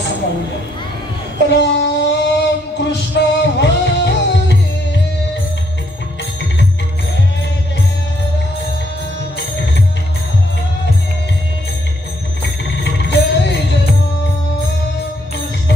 असं म्हणूया राम कृष्ण हरी जय जय राम कृष्ण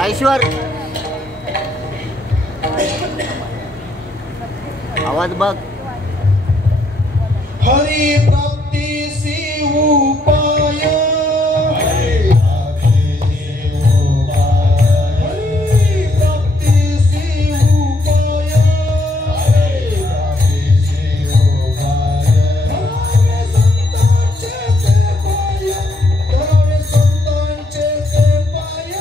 रायश्वर आवाज बघ. हरि प्राप्तीसी उपाय हरि प्राप्तीसी उपाय धरावे संतांचे ते पाय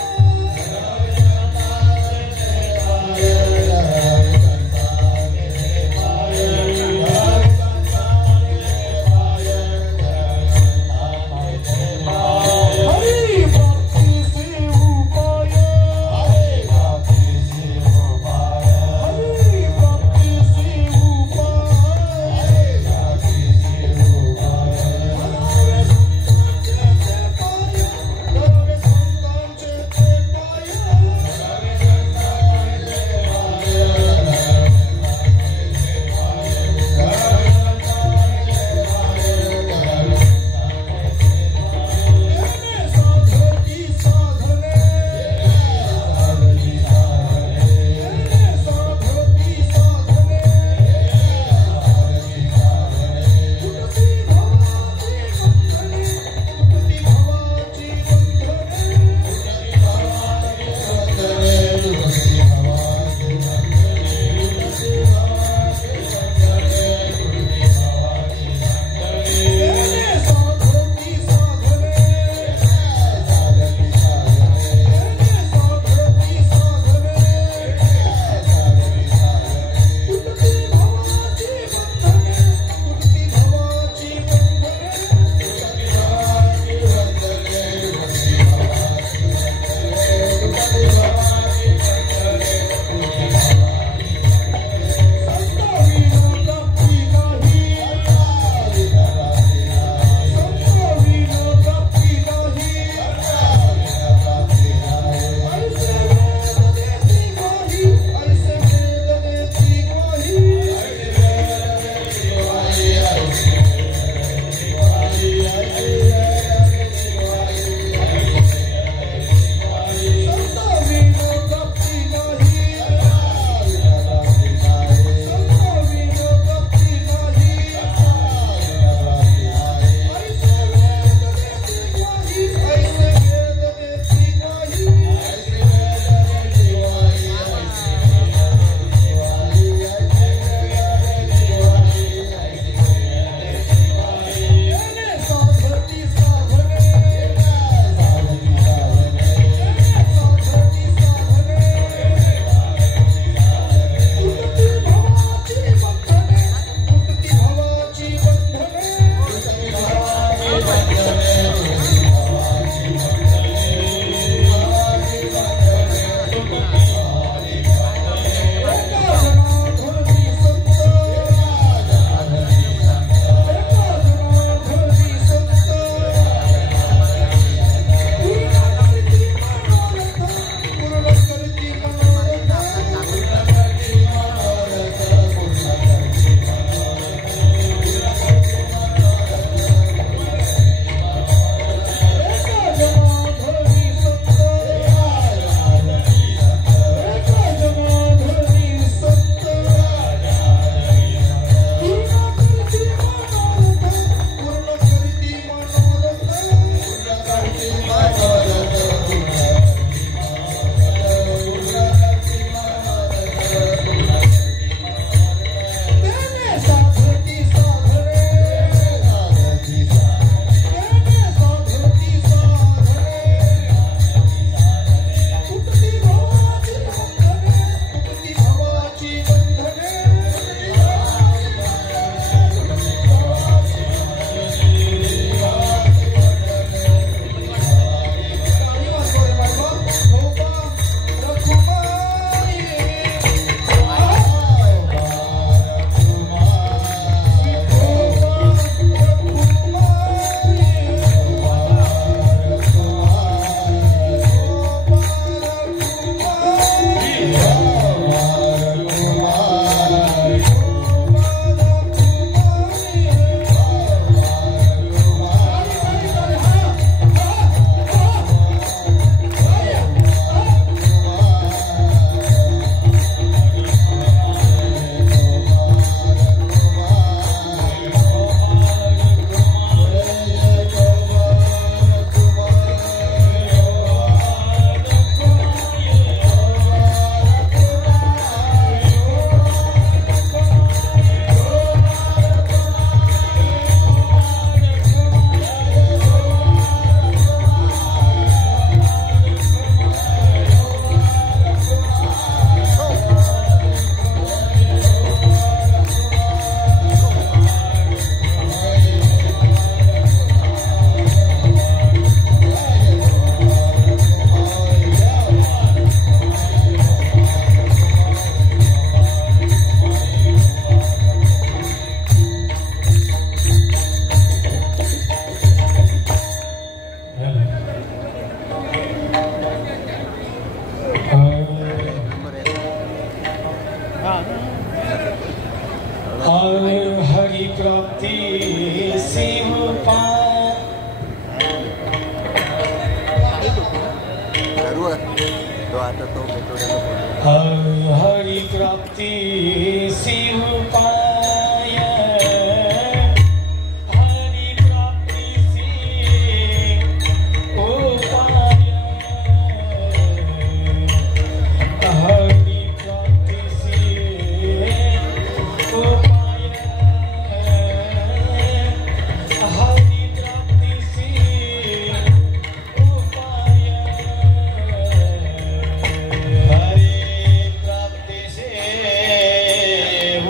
आता तो भेटवड्याला हरी प्राप्ती शिव पाय हरी प्राप्ती शिव उपाय हरी प्राप्ती शिव उपाय हरी प्राप्ती शिव उपाय हरी प्राप्ती शिव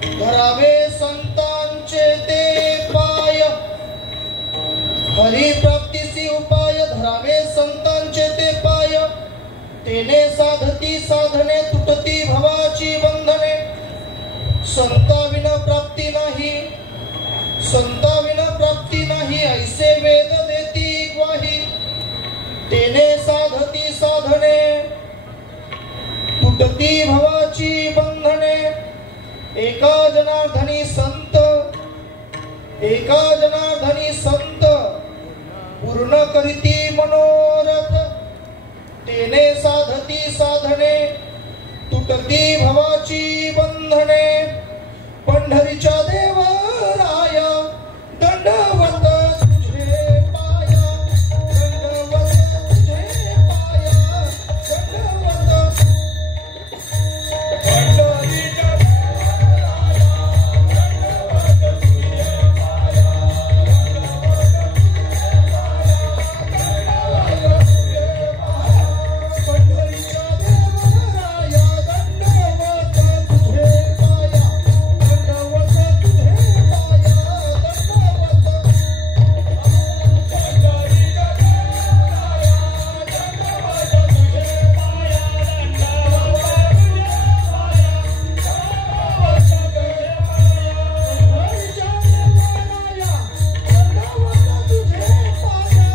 धरावे संतांचे ते पाय हरी प्राप्तीसी उपाय धरावे संतांचे ते पाय तेने साधती साधने तुटती भवाची बंधने संताविना प्राप्ती नाही संताविना प्राप्ती नाही ऐसे वेद देती ग्वाही तेने साधती साधने तुटती भवाची बंधने एका जनार्दनी संत एका जनार्दनी संत पूर्ण करीती मनोरथ तेने साधती साधने तुटती भवाची बंधने पंढरीच्या देवराया दंडवत तुझे पाया दंडवत तुझे पाया दंडवत पंढरीच्या देवराया दंडवत तुझे पाया दंडवत तुझे पाया पंढरीच्या देवराया दंडवत तुझे पाया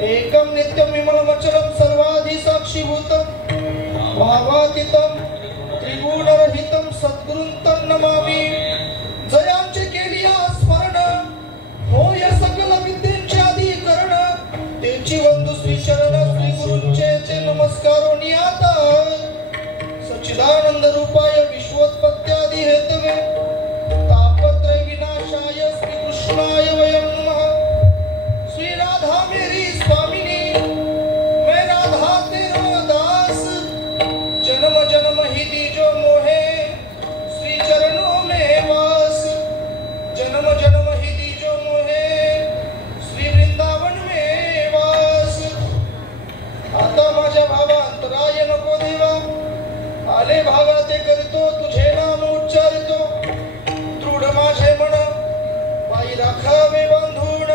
एकम नित्यम विमलमचलम सर्वाधि साक्षीभूतम भावातीतम त्रिगुणरहितम सद्गुरुं तं नमामि जयांचे केलिया स्मरण होय सकल विद्येचे अधिकरण तेची वंदू श्री चरण श्री गुरूंचे नमस्कारो नियाता सच्चिदानंद रूपाय विश्वोत्पत्त्यादि हेतवे तापत्रय विनाशाय श्री कृष्णाय वयं नमः श्री राधा मेरी स्वामिनी मैं राधा तेरा दास जन्म जन्म ही दीजो मोहे श्री चरणों में वास जन्म जन्म ही दीजो मोहे श्री वृंदावन में वास आता माझ्या भावा अंतराय नको देवा आले भागा ते करीतो तुझे नाम उच्चारितो दृढ माझे मन पायी राखावे बांधून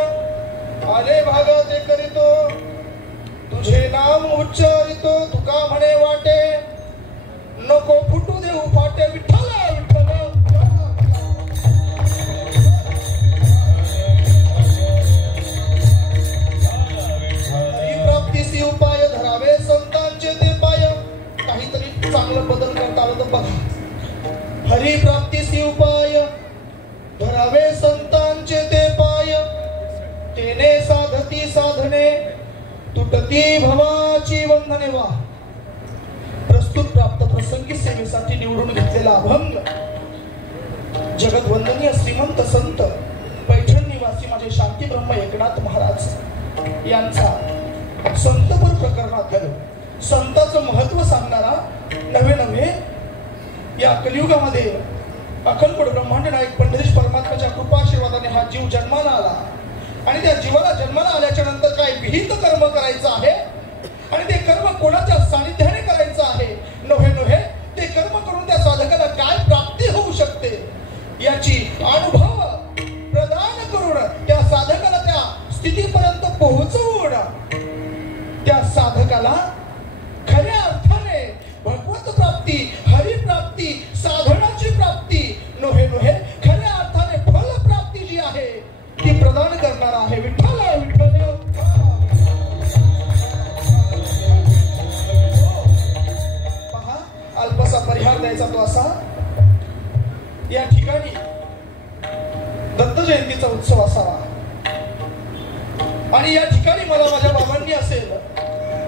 आले भागा ते करीतो तुझे नाम उच्चारितो तुका म्हणे वाटे नको फुटू देऊ फाटे विठ्ठला विठ्ठला हरी प्राप्तीसी उपाय धरावे संतांचे ते पाय काहीतरी चांगलं बदल करता आलं तर बघा हरी प्राप्तीसी उपाय धरावे संतांचे ते पाय तेने साधती साधने तुटती भवाची बंधने वा प्रस्तुत प्राप्त प्रसंगी सेवेसाठी निवडून घेतलेला अभंग जगत वंदनीय श्रीमंत संत पैठण निवासी माझे शांती ब्रह्म एकनाथ महाराज यांचा संतपर प्रकरणात संताचं महत्व सांगणारा नवे नवे या कलियुगामध्ये अखंड ब्रह्मांड नायक पंढरीश परमात्म्याच्या कृपाशीर्वादाने हा जीव जन्माला आला आणि त्या जीवाला जन्माला आल्याच्या नंतर काय विहित कर्म करायचं आहे आणि ते कर्म कोणाच्या सानिध्याने करायचं आहे नव्हे नव्हे ते कर्म करून त्या साधकाला काय प्राप्ती होऊ शकते याची अनुभव प्रदान करून त्या साधकाला त्या स्थितीपर्यंत पोहोचवून त्या साधकाला खऱ्या अर्थाने भगवत प्राप्ती हरिप्राप्ती साधनाची प्राप्ती नव्हे नव्हे खऱ्या अर्थाने फल प्राप्ती जी आहे ती प्रदान करणार आहे विठ्ठल विठ्ठल पहा अल्पसा परिहार द्यायचा तो असा या ठिकाणी दत्त जयंतीचा उत्सव असावा आणि या ठिकाणी मला माझ्या बाबांनी असेल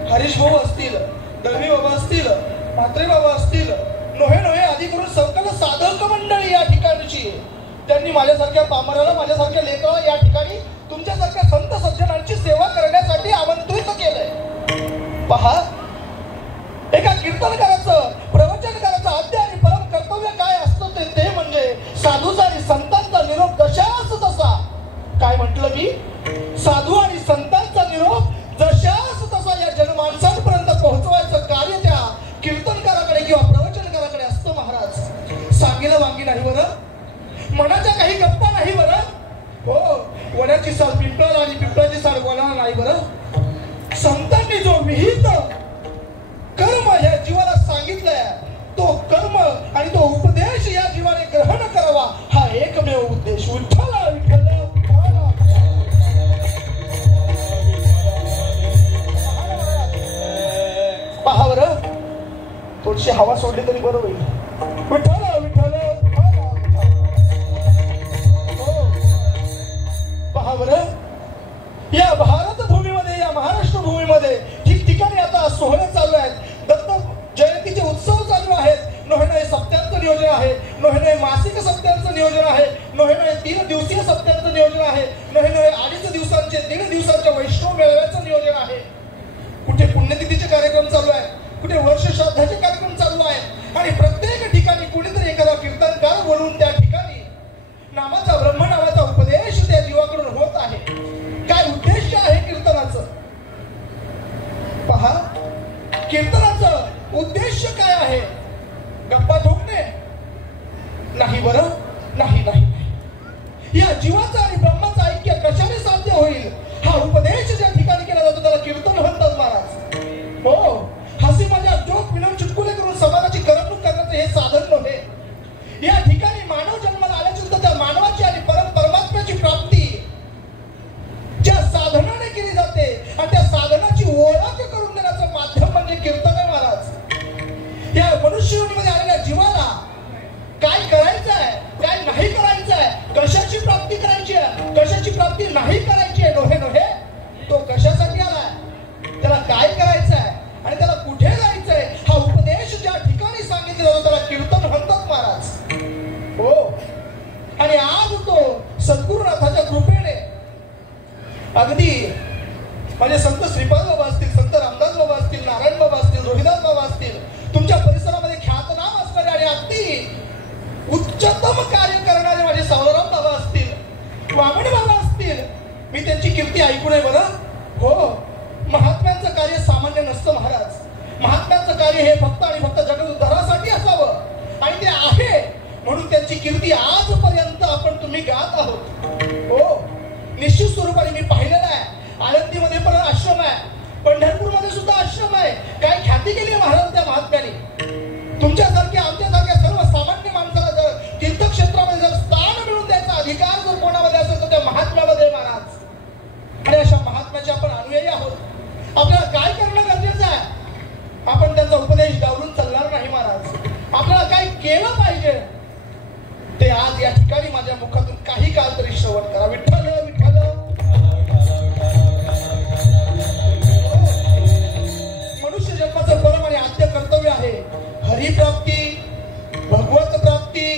हरीश भाऊ असतील, दळवी बाबा असतील, म्हात्रे बाबा असतील, नोहे आदी करून सकल साधक मंडळी या ठिकाणची, त्यांनी माझ्यासारख्या पामराला, माझ्यासारख्या लेकराला या ठिकाणी तुमच्यासारख्या संत सज्जनांची सेवा करण्यासाठी आमंत्रित केलंय. पहा, एका कीर्तनकाराचं, प्रवचनकाराचं आद्य आणि परम कर्तव्य काय असतं ते म्हणजे साधूचा आणि संतांचा निरोप जशास तसा. काय म्हटलं मी? साधू आणि संतांचा निरोप जशास तसा या जनमानसांपर्यंत पोहोचवायचं कार्य त्या कीर्तनकाराकडे किंवा प्रवचनकाराकडे असतं महाराज. सांगेला वांगी नाही बरं, मनाच्या काही गप्पा नाही बरं. हो, वनाची साल पिंपळाला आणि पिंपळाची साल वनाला नाही बरं. संतांनी जो विहित कर्म या जीवाला सांगितलंय, तो कर्म आणि तो उपदेश या जीवाने ग्रहण करावा, हा एकमेव उद्देश. विठ्ठल विठ्ठल पहा बरं, थोडीशी हवा सोडली तरी बरं होईल. विठ्ठल विठ्ठल पहा बरं, या भारत भूमीमध्ये, या महाराष्ट्र भूमीमध्ये ठिकठिकाणी आता सोहळे चालू आहेत. दत्त जयंतीचे उत्सव चालू आहेत. नोहे सप्त्यांचं नियोजन आहे, नोहे मासिक सप्त्यांचं नियोजन आहे, नोहे 3 दिवसीय सप्त्यांचं नियोजन आहे, नोहे 2.5 दिवसांचे 3 दिवसांच्या वैष्णव मेळाव्याचं नियोजन आहे. कुठे पुण्यतिथीचे कार्यक्रम चालू आहेत, कुठे वर्ष श्राद्धाचे कार्यक्रम चालू आहेत आणि प्रत्येक ठिकाणी कुणीतरी एखादा कीर्तनकार बोलून त्या ठिकाणी नामाचा, ब्रह्म नामाचा उपदेश त्या जीवाकडून होत आहे. काय उद्देश आहे कीर्तनाचं? पहा, कीर्तनाचं उद्देश काय आहे? गप्पा ठोकणे नाही बरं, नाही नाही. या जीवाचं आणि ब्रह्माचं ऐक्य कशाने साध्य होईल? हा उपदेश ज्या ठिकाणी केला जातो त्याला कीर्तन म्हणतात महाराज. हो, हसी मजाक, जोक, विनोद, चुटकुले करून समाजाची करमणूक करण्याचं हे साधन नव्हे. या ठिकाणी मानव जन्माला आल्यानंतर त्या मानवाची आणि परमात्म्याची प्राप्ती ज्या साधनाने केली जाते आणि त्या साधनाची ओळख करून देण्याचं माध्यम म्हणजे कीर्तन आहे महाराज. या मनुष्ययोनीमध्ये आलेल्या जीवाला काय करायचं आहे, काय नाही करायचं आहे, कशाची प्राप्ती करायची आहे, कशाची प्राप्ती नाही करायची आहे, नोहे तो कशासाठी आलाय, त्याला काय करायचं आहे आणि त्याला कुठे जायचंय, हा उपदेश ज्या ठिकाणी सांगितला जातो त्याला कीर्तन म्हणतात महाराज. हो, आणि आज तो सद्गुरुनाथाच्या कृपेने अगदी माझे संत श्रीपाद बाबा असतील, संत रामदास बाबा असतील, नारायण बाबा असतील, रोहिदास बाबा असतील, तुमच्या परिसरामध्ये ख्यातनाम असणारे आणि अगदी उच्चतम कार्य करणारे माझे सावराम बाबा असतील, वामन बाबा असतील, मी त्यांची कीर्ती ऐकू नये बरं. हो, महात्म्यांचं कार्य सामान्य नसतं महाराज. महात्म्यांचं कार्य हे फक्त आणि फक्त जगदुद्धारासाठी असावं आणि ते आहे म्हणून त्यांची कीर्ती आजपर्यंत आपण तुम्ही गात आहोत. हो, निश्चित स्वरूपाने मी पाहिलेलं आहे. आळंदीमध्ये पण आश्रम आहे, पंढरपूरमध्ये सुद्धा आश्रम आहे. काय ख्याती केली आहे महाराज त्या महात्म्याने. तुमच्यासारख्या, आमच्यासारख्या सर्व सामान्य माणसाला जर तीर्थक्षेत्रामध्ये जर स्थान मिळवून द्यायचा अधिकार जर कोणामध्ये असेल तर त्या महात्म्यामध्ये महाराज. आणि अशा महात्म्याचे आपण अनुयायी आहोत. आपल्याला काय करणं गरजेचं आहे? आपण त्यांचा उपदेश डावलून चालणार नाही महाराज. आपल्याला काय केलं पाहिजे ते आज या ठिकाणी माझ्या मुखातून काही काळ तरी श्रवण करा. विठ्ठल विठ्ठल. मनुष्य जन्माचं परम आणि आद्य कर्तव्य आहे हरिप्राप्ती, भगवत प्राप्ती,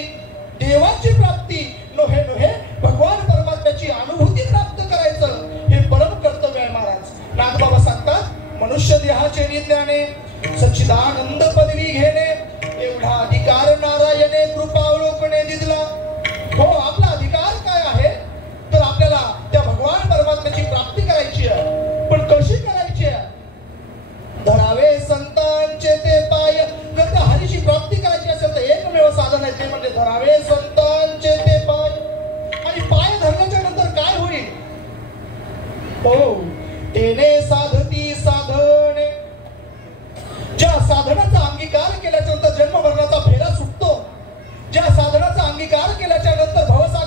देवाची प्राप्ती. नोहे भगवान परमात्म्याची अनुभूती प्राप्त करायचं हे परम कर्तव्य आहे महाराज. नागबाबा सांगतात, मनुष्य देहाचे निज्ञाने सच्चिदानंद पदवी घेणे एवढा अधिकार नारायणे कृपावलोकने दिला. हो, आपला अधिकार काय आहे तर आपल्याला त्या भगवान परमात्म्याची प्राप्ती करायची आहे. पण कशी करायची आहे? धरावे संतांचे ते पाय. जर त्या हरीची प्राप्ती करायची असेल तर एकमेव साधन आहे ते म्हणजे धरावे संतांचे ते पाय. आणि पाय धरल्याच्या नंतर काय होईल? हो, तेने साधती साधने. ज्या साधनाचा अंगीकार केल्याच्या नंतर जन्म मरणाचा फेरा सुटतो, ज्या साधनाचा अंगीकार केल्याच्या नंतर भवसागर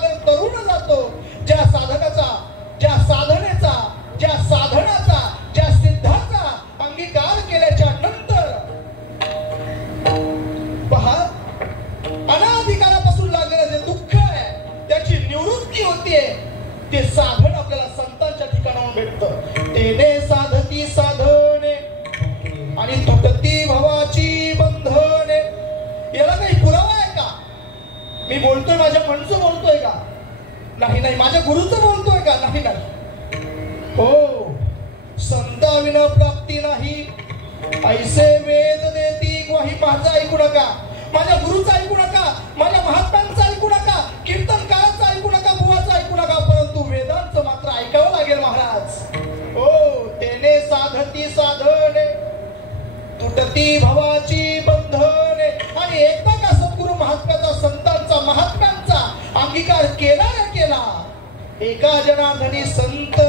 आणि तुटती भवाची बंधने. याला काही पुरावा आहे का? मी बोलतोय माझ्या मनचं बोलतोय का? नाही. माझ्या गुरुचं बोलतोय का? नाही. हो, संताविना प्राप्ती नाही, ऐसे वेद देती ग्वाही. माझं ऐकू नका, माझ्या गुरुचं ऐकू नका, माझ्या महात्म्यांचं ऐकू नका, कीर्तनकाराचं ऐकू नका, बुवाचं ऐकू नका, परंतु वेदांचं मात्र ऐकावं लागेल महाराज. हो, तेने साधती साधने, तुटती भवाची बंधने. आणि एकदा का सद्गुरु महात्म्याचा, संतांचा, महात्म्यांचा अंगीकार केला ना केला, एका जनार्दनी संत.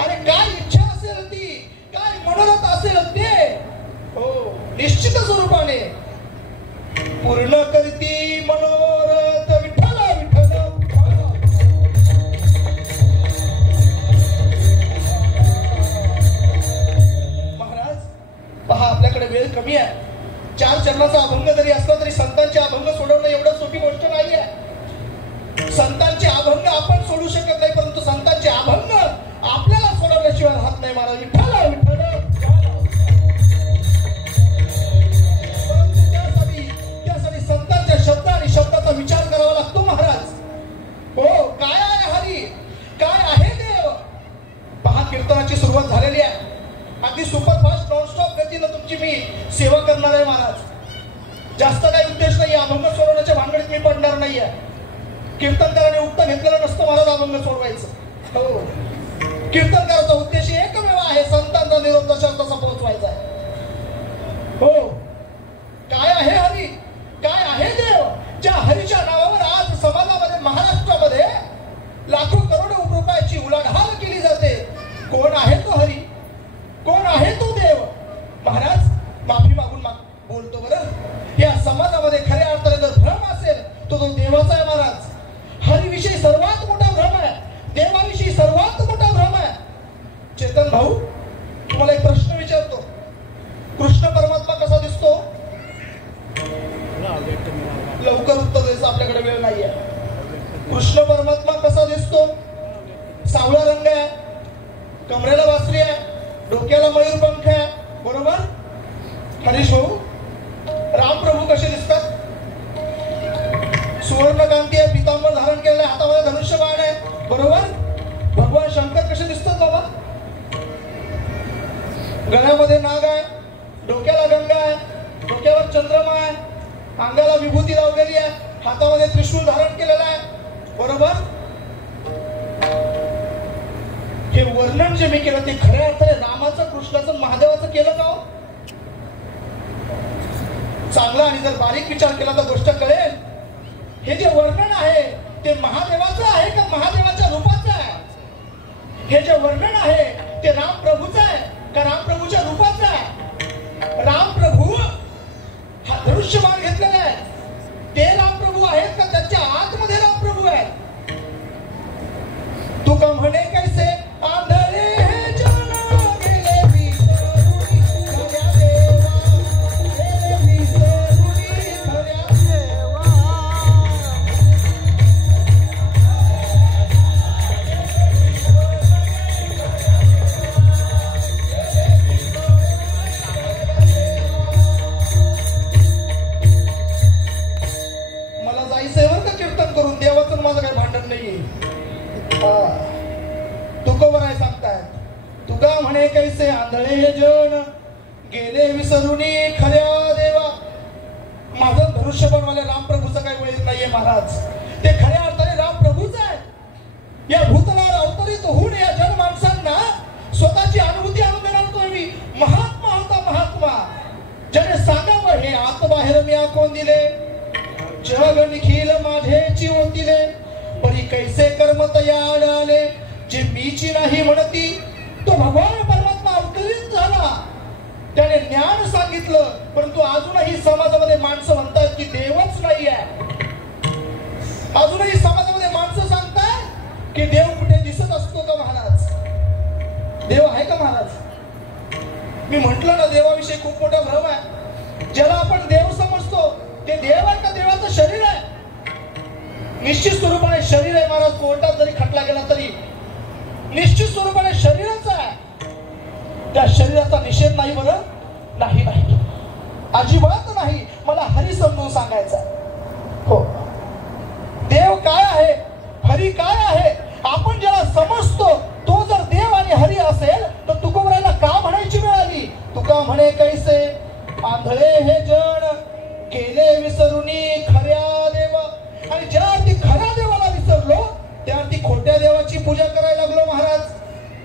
अरे काय इच्छा असेल ती, काय मनोरथ असेल ते, हो निश्चित स्वरूपाने पूर्ण करती मनोरथ. विठ्ठल विठ्ठल. महाराज पहा, आपल्याकडे वेळ कमी आहे. 4 चरणाचा अभंग जरी असला तरी संतांचे अभंग सोडवणं एवढं सोपी गोष्ट नाही आहे. संतांचे अभंग आपण सोडू शकत नाही, परंतु संतांचे अभंग आपल्याला सोडवल्याशिवाय राहत नाही महाराज. विठ्ठल विठ्ठल. त्यासाठी संतांच्या शब्द आणि शब्दाचा विचार करावा लागतो महाराज. हो, काय आहे हरी, काय आहे देव. पहा, कीर्तनाची सुरुवात झालेली आहे. अगदी सुपरफास्ट नॉनस्टॉप गतीनं तुमची मी सेवा करणार आहे महाराज. जास्त काही उद्देश नाही, अभंग सोडवण्याच्या भानगडीत मी पडणार नाहीये. कीर्तनकाराने उक्त घेतलेलं नसतं महाराज अभंग सोडवायचं. हो, कीर्तनकाराचा उद्देश एकमेव आहे, संतांचा निरोप दशांताचा पोहोचवायचा आहे. हो, काय आहे हरी, काय आहे देव. ज्या हरीच्या नावावर आज समाजामध्ये, महाराष्ट्रामध्ये लाखो करोडो रुपयाची उलाढाल केली जाते. कोण आहे तो हरी, कोण आहे तो देव. महाराज माफी मागून बोलतो बरं. या समाजामध्ये खऱ्या अर्थाने जर भ्रम असेल तो देवाचा आहे महाराज. हरीविषयी सर्वात मोठा भ्रम आहे, देवाविषयी सर्वात मोठा भ्रम आहे. चेतन भाऊ, तुम्हाला एक प्रश्न विचारतो. कृष्ण परमात्मा कसा दिसतो? लवकर उत्तर द्यायचं, आपल्याकडे वेळ नाहीये. कृष्ण परमात्मा कसा दिसतो? सावळा रंग आहे, कमरेला बासरी आहे, डोक्याला मयूर पंख आहे, बरोबर? हरीश भाऊ, रामप्रभू कसे दिसतात? सुवर्णकांती आहे, पितांबर धारण केलेलं आहे, हातामध्ये धनुष्यबाण आहे, बरोबर? भगवान शंकर कसे दिसतात बाबा? गळ्यामध्ये नाग आहे, डोक्याला गंगा आहे, डोक्यावर चंद्रमा आहे, अंगाला विभूती लावलेली आहे, हातामध्ये त्रिशूल धारण केलेलं आहे, बरोबर? हे वर्णन जे मी केलं ते खऱ्या अर्थाने रामाचं, कृष्णाचं, महादेवाचं केलं का? चांगला आणि जर बारीक विचार केला तर गोष्ट कळेल. हे जे वर्णन आहे ते महादेवाचं आहे का महादेवाच्या रूपाचं आहे? हे जे वर्णन आहे ते रामप्रभूचं आहे का रामप्रभूच्या रूपाचं आहे? रामप्रभू हा धनुष्यबाण घेतलेला आहे, ते रामप्रभू आहेत का त्याच्या आतमध्ये रामप्रभू आहेत? तू का म्हणे कैसे आंधळे जन गेले विसरुनी खऱ्या देवा, गेले विसरुनी खऱ्या देवा. मला जायचंय बरं का कीर्तन करून, देवाचं माझं काही भांडण नाहीये. तुकोबर आहे सांगतायत, तुका म्हणे कैसे आंधळे जन गेले विसरुनी खऱ्या देवा. माझं धनुष्यबाणवाले रामप्रभूचं काही वैर नाहीये महाराज, ते खऱ्या अर्थाने रामप्रभूच आहे. या भूतलावर अवतरित होऊन या जन माणसांना स्वतःची अनुभूती आणून देणार तो मी महात्मा होता. महात्मा ज्याने सांगावं, हे आतबाहेर मी आखून दिले, जग निखिल माझेची ओतिले, परी कैसे कर्म तयार आले, जे मीची नाही म्हणती. तो भगवान परमात्मा अवतरित झाला, त्याने ज्ञान सांगितलं, परंतु अजूनही समाजामध्ये माणसं म्हणतात की देवच नाही आहे. अजूनही समाजामध्ये माणसं सांगतात की देव कुठे दिसत असतो का महाराज? देव आहे का महाराज? मी म्हंटल ना, देवाविषयी खूप मोठा भ्रम आहे. ज्याला आपण देव समजतो ते देव आहे का देवाचं शरीर आहे? निश्चित स्वरूपाने शरीर आहे महाराज. कोर्टात जरी खटला गेला तरी निश्चित स्वरूपाने शरीरच आहे. त्या शरीराचा निषेध नाही बरं, नाही नाही, अजिबात नाही. मला हरी समजून सांगायचा. हो, देव काय आहे, हरी काय आहे, आपण ज्याला समजतो तो जर देव आणि हरी असेल तर तुकोबराला का म्हणायची वेळ आली? तुका म्हणे कैसे, आंधळे हे जण गेले विसरुनी खऱ्या देवा. आणि ज्या ती खऱ्या देवाला विसरलो त्या ती खोट्या देवाची पूजा करायला लागलो महाराज.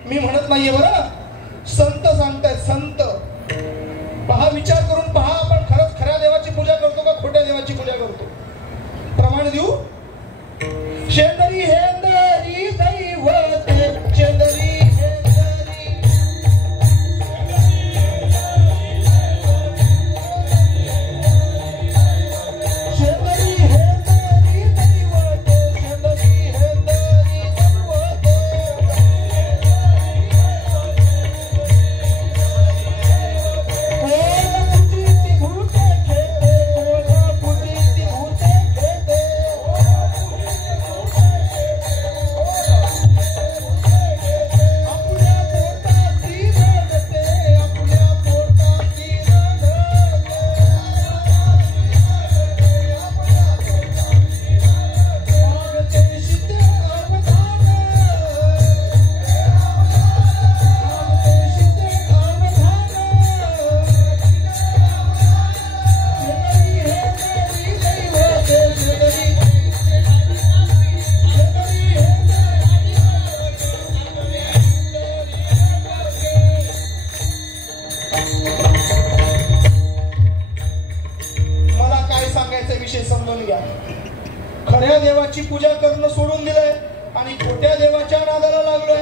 मी म्हणत नाहीये बरं, संत सांगतायत, संत. पहा, विचार करून पहा, आपण खरंच खऱ्या देवाची पूजा करतो का खोट्या देवाची पूजा करतो? प्रमाण देऊ. शेंदरी हेंदरी दैवत, शेंदरी खऱ्या देवाची पूजा करणं सोडून दिलंय आणि खोट्या देवाच्या नादाला लागलोय.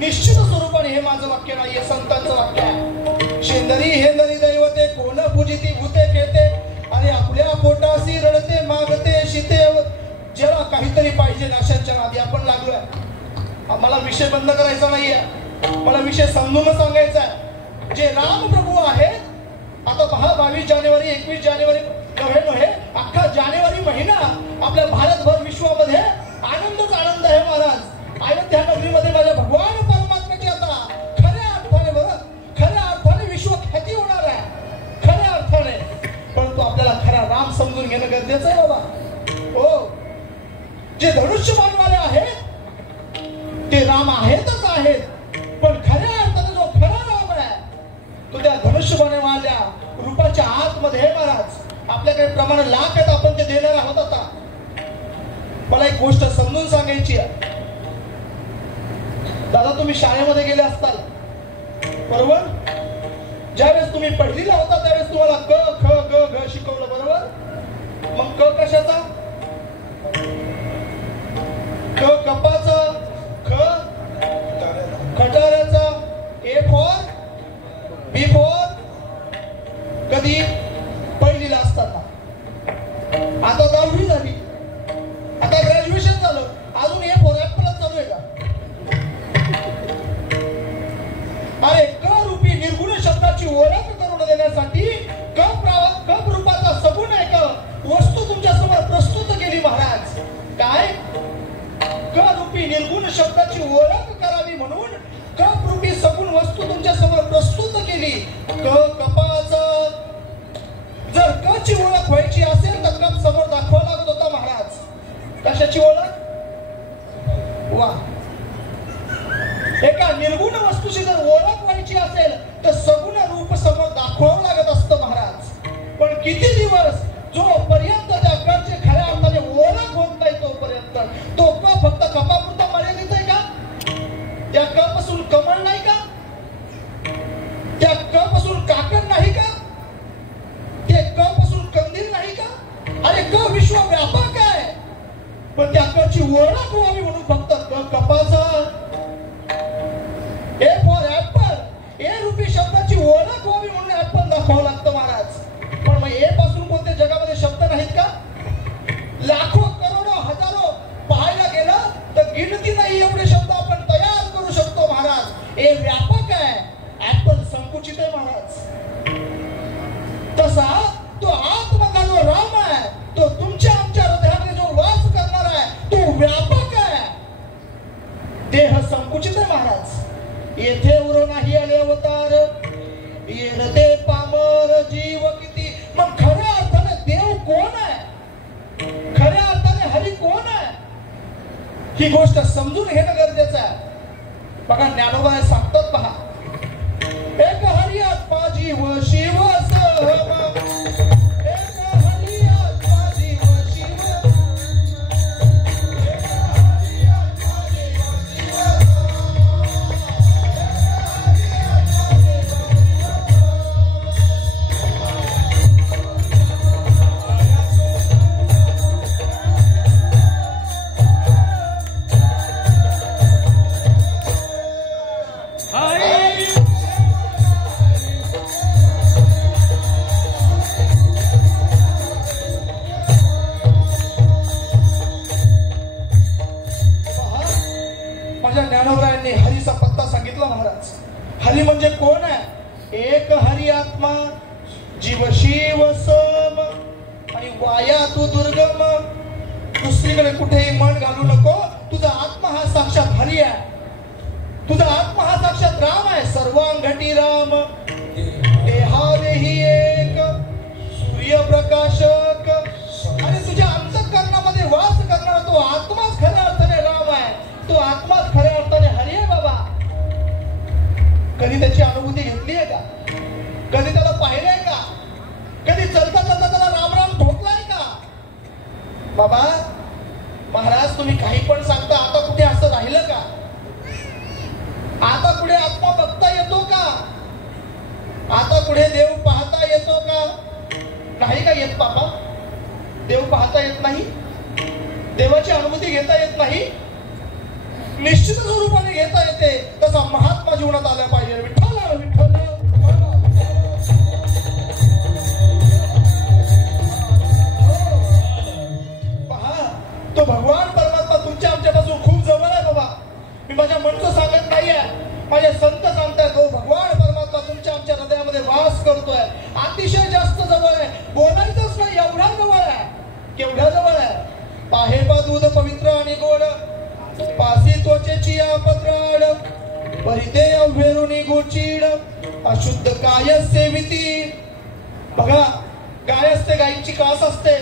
निश्चित स्वरूपाने हे माझं वाक्य नाहीये, संतांचं वाक्य आहे. शेंदरी हेंदरी दैवते, कोण पूजिती भूते खेते, आणि आपल्या पोटासी रडते मागते शिते. ज्याला काहीतरी पाहिजे अशांच्या नादी आपण लागलोय. मला विषय बंद करायचा नाहीये, मला विषय समजून सांगायचा आहे. जे रामप्रभू आहेत, आता पहा, 22 जानेवारी 21 जानेवारी नव्हे, अख्खा जानेवारी महिना आपल्या भारतभर विश्वामध्ये आनंदच आनंद आहे महाराज. अयोध्या नगरीमध्ये माझ्या भगवान परमात्म्याची आता खऱ्या अर्थाने, बरं, खऱ्या अर्थाने विश्व ख्याती होणार आहे, खऱ्या अर्थाने. परंतु आपल्याला खरा राम समजून घेणं गरजेचं आहे बाबा. हो, जे धनुष्यबाणवाले आहेत ते राम आहेतच आहेत, पण खऱ्या अर्थाने जो खरा राम आहे तो त्या धनुष्यबाणवाल्या रूपाच्या आतमध्ये महाराज. आपल्याकडे प्रमाण लाख आहेत, आपण ते देणार आहोत. आता मला एक गोष्ट समजून सांगायची आहे. दादा, तुम्ही शाळेमध्ये गेले असताल बरोबर? ज्यावेळेस तुम्ही पहिलीला होता त्यावेळेस तुम्हाला क ख ग घ शिकवलं बरोबर? मग क कशाचा? क कपाचा, ख खटाऱ्याचा, ए फॉर बी फॉर. कधी? पहिलीला असताना. आता 10वी झाली, आता ग्रॅज्युएशन झालं, अजून हे फॉर ऍपलच चालू आहे का? अरे, क रूपी निर्गुण शब्दाची ओळख करून देण्यासाठी कप रूपाचा सगुण एक वस्तू तुमच्या समोर प्रस्तुत केली महाराज. काय? क रूपी निर्गुण शब्दाची ओळख करावी म्हणून कप रूपी सगुण वस्तू तुमच्या समोर प्रस्तुत केली. कपाचा जर क ची ओळख व्हायची असेल तर कप समोर दाखवा लागत होता महाराज. कशाची ओळख? वा. एका निर्गुण वस्तूची जर ओळख व्हायची असेल तर सगुण रूप समोर दाखवावं लागत असतं महाराज. पण किती दिवस जोपर्यंत त्या कची खऱ्या अर्थाने ओळख होत नाही तोपर्यंत तो क फक्त कपापुरता मर्यादित आहे का? त्या क पासून कमळ नाही का? त्या क पासून काकड नाही का? ते क पासून कंदील नाही का? अरे, क विश्व व्यापक आहे, पण त्या कची ओळख व्हावी म्हणून फक्त कपाचा, ए फॉर ऍपल, ए रूपी शब्दाची ओळख व्हावी म्हणून ऍपल दाखवावं लागतं महाराज. पण मग ए पासून कोणत्या जगामध्ये शब्द नाहीत का? लाखो करोडो हजारो पाहायला गेलं तर गिनती नाही एवढे शब्द आपण तयार करू शकतो महाराज. ए व्यापक आहे, ऍपल संकुचित आहे महाराज. तसा तो आत्मका जो राम आहे तो तुमच्या आमच्या हृदयामध्ये जो वास करणार आहे तो व्यापक आहे. देह संकुचित आहे महाराज. येथे उरो नाही आले अवतार, येणते ही गोष्ट समजून घेणं गरजेचं आहे. बघा ज्ञानोबा सांगतात पहा, एक हरी आत्मा जीव शिव सहम, एक हरी आत्मा जीव शिव, एक हरी आत्मा जीव शिव, ज्ञानोबरायांनी हरीचा पत्ता सांगितला महाराज. हरी म्हणजे कोण आहे? एक हरी आत्मा जीव शिव सम आणि वाया तू दुर्गम. दुसरीकडे कुठेही मन घालू नको. तुझा आत्मा हा साक्षात हरी आहे. तुझा आत्मा हा साक्षात राम आहे. सर्वांगठी राम देहादेही एक सूर्यप्रकाशक. आणि तुझ्या अंतःकरणामध्ये वास करणारा तो आत्माच खऱ्या अर्थाने राम आहे. तो आत्माच खऱ्या अर्थाने हरी आहे बाबा. कधी त्याची अनुभूती घेतली आहे का? कधी त्याला पाहिलंय का? कधी चलता चलता त्याला राम राम ठोकलाय का? बाबा महाराज तुम्ही काही पण सांगता. आता कुठे असं राहिलं का? आता कुठे आत्मा बघता येतो का? आता कुठे देव पाहता येतो का? नाही का येत बाबा? देव पाहता येत नाही. देवाची अनुभूती घेता येत नाही. निश्चित स्वरूपाने घेता येते. तसा महात्मा जीवनात आला पाहिजे. विठ्ठल विठ्ठल. पहा तो भगवान परमात्मा तुमच्या आमच्यापासून खूप जवळ आहे बाबा. मी माझ्या मनचं सांगत नाहीये. माझे संत सांगतायत हो भगवान परमात्मा तुमच्या आमच्या हृदयामध्ये वास करतोय. अतिशय जास्त जवळ आहे. बोलायचंच नाही एवढा जवळ आहे. केवढ्या जवळ आहे? पाहे पा दूध पवित्र आणि गोड, पासी त्वचेची आपत्राड, परिते अव्हेरुनी गोचीड, अशुद्ध काय सेविती. बघा गाय असते, गायीची कास असते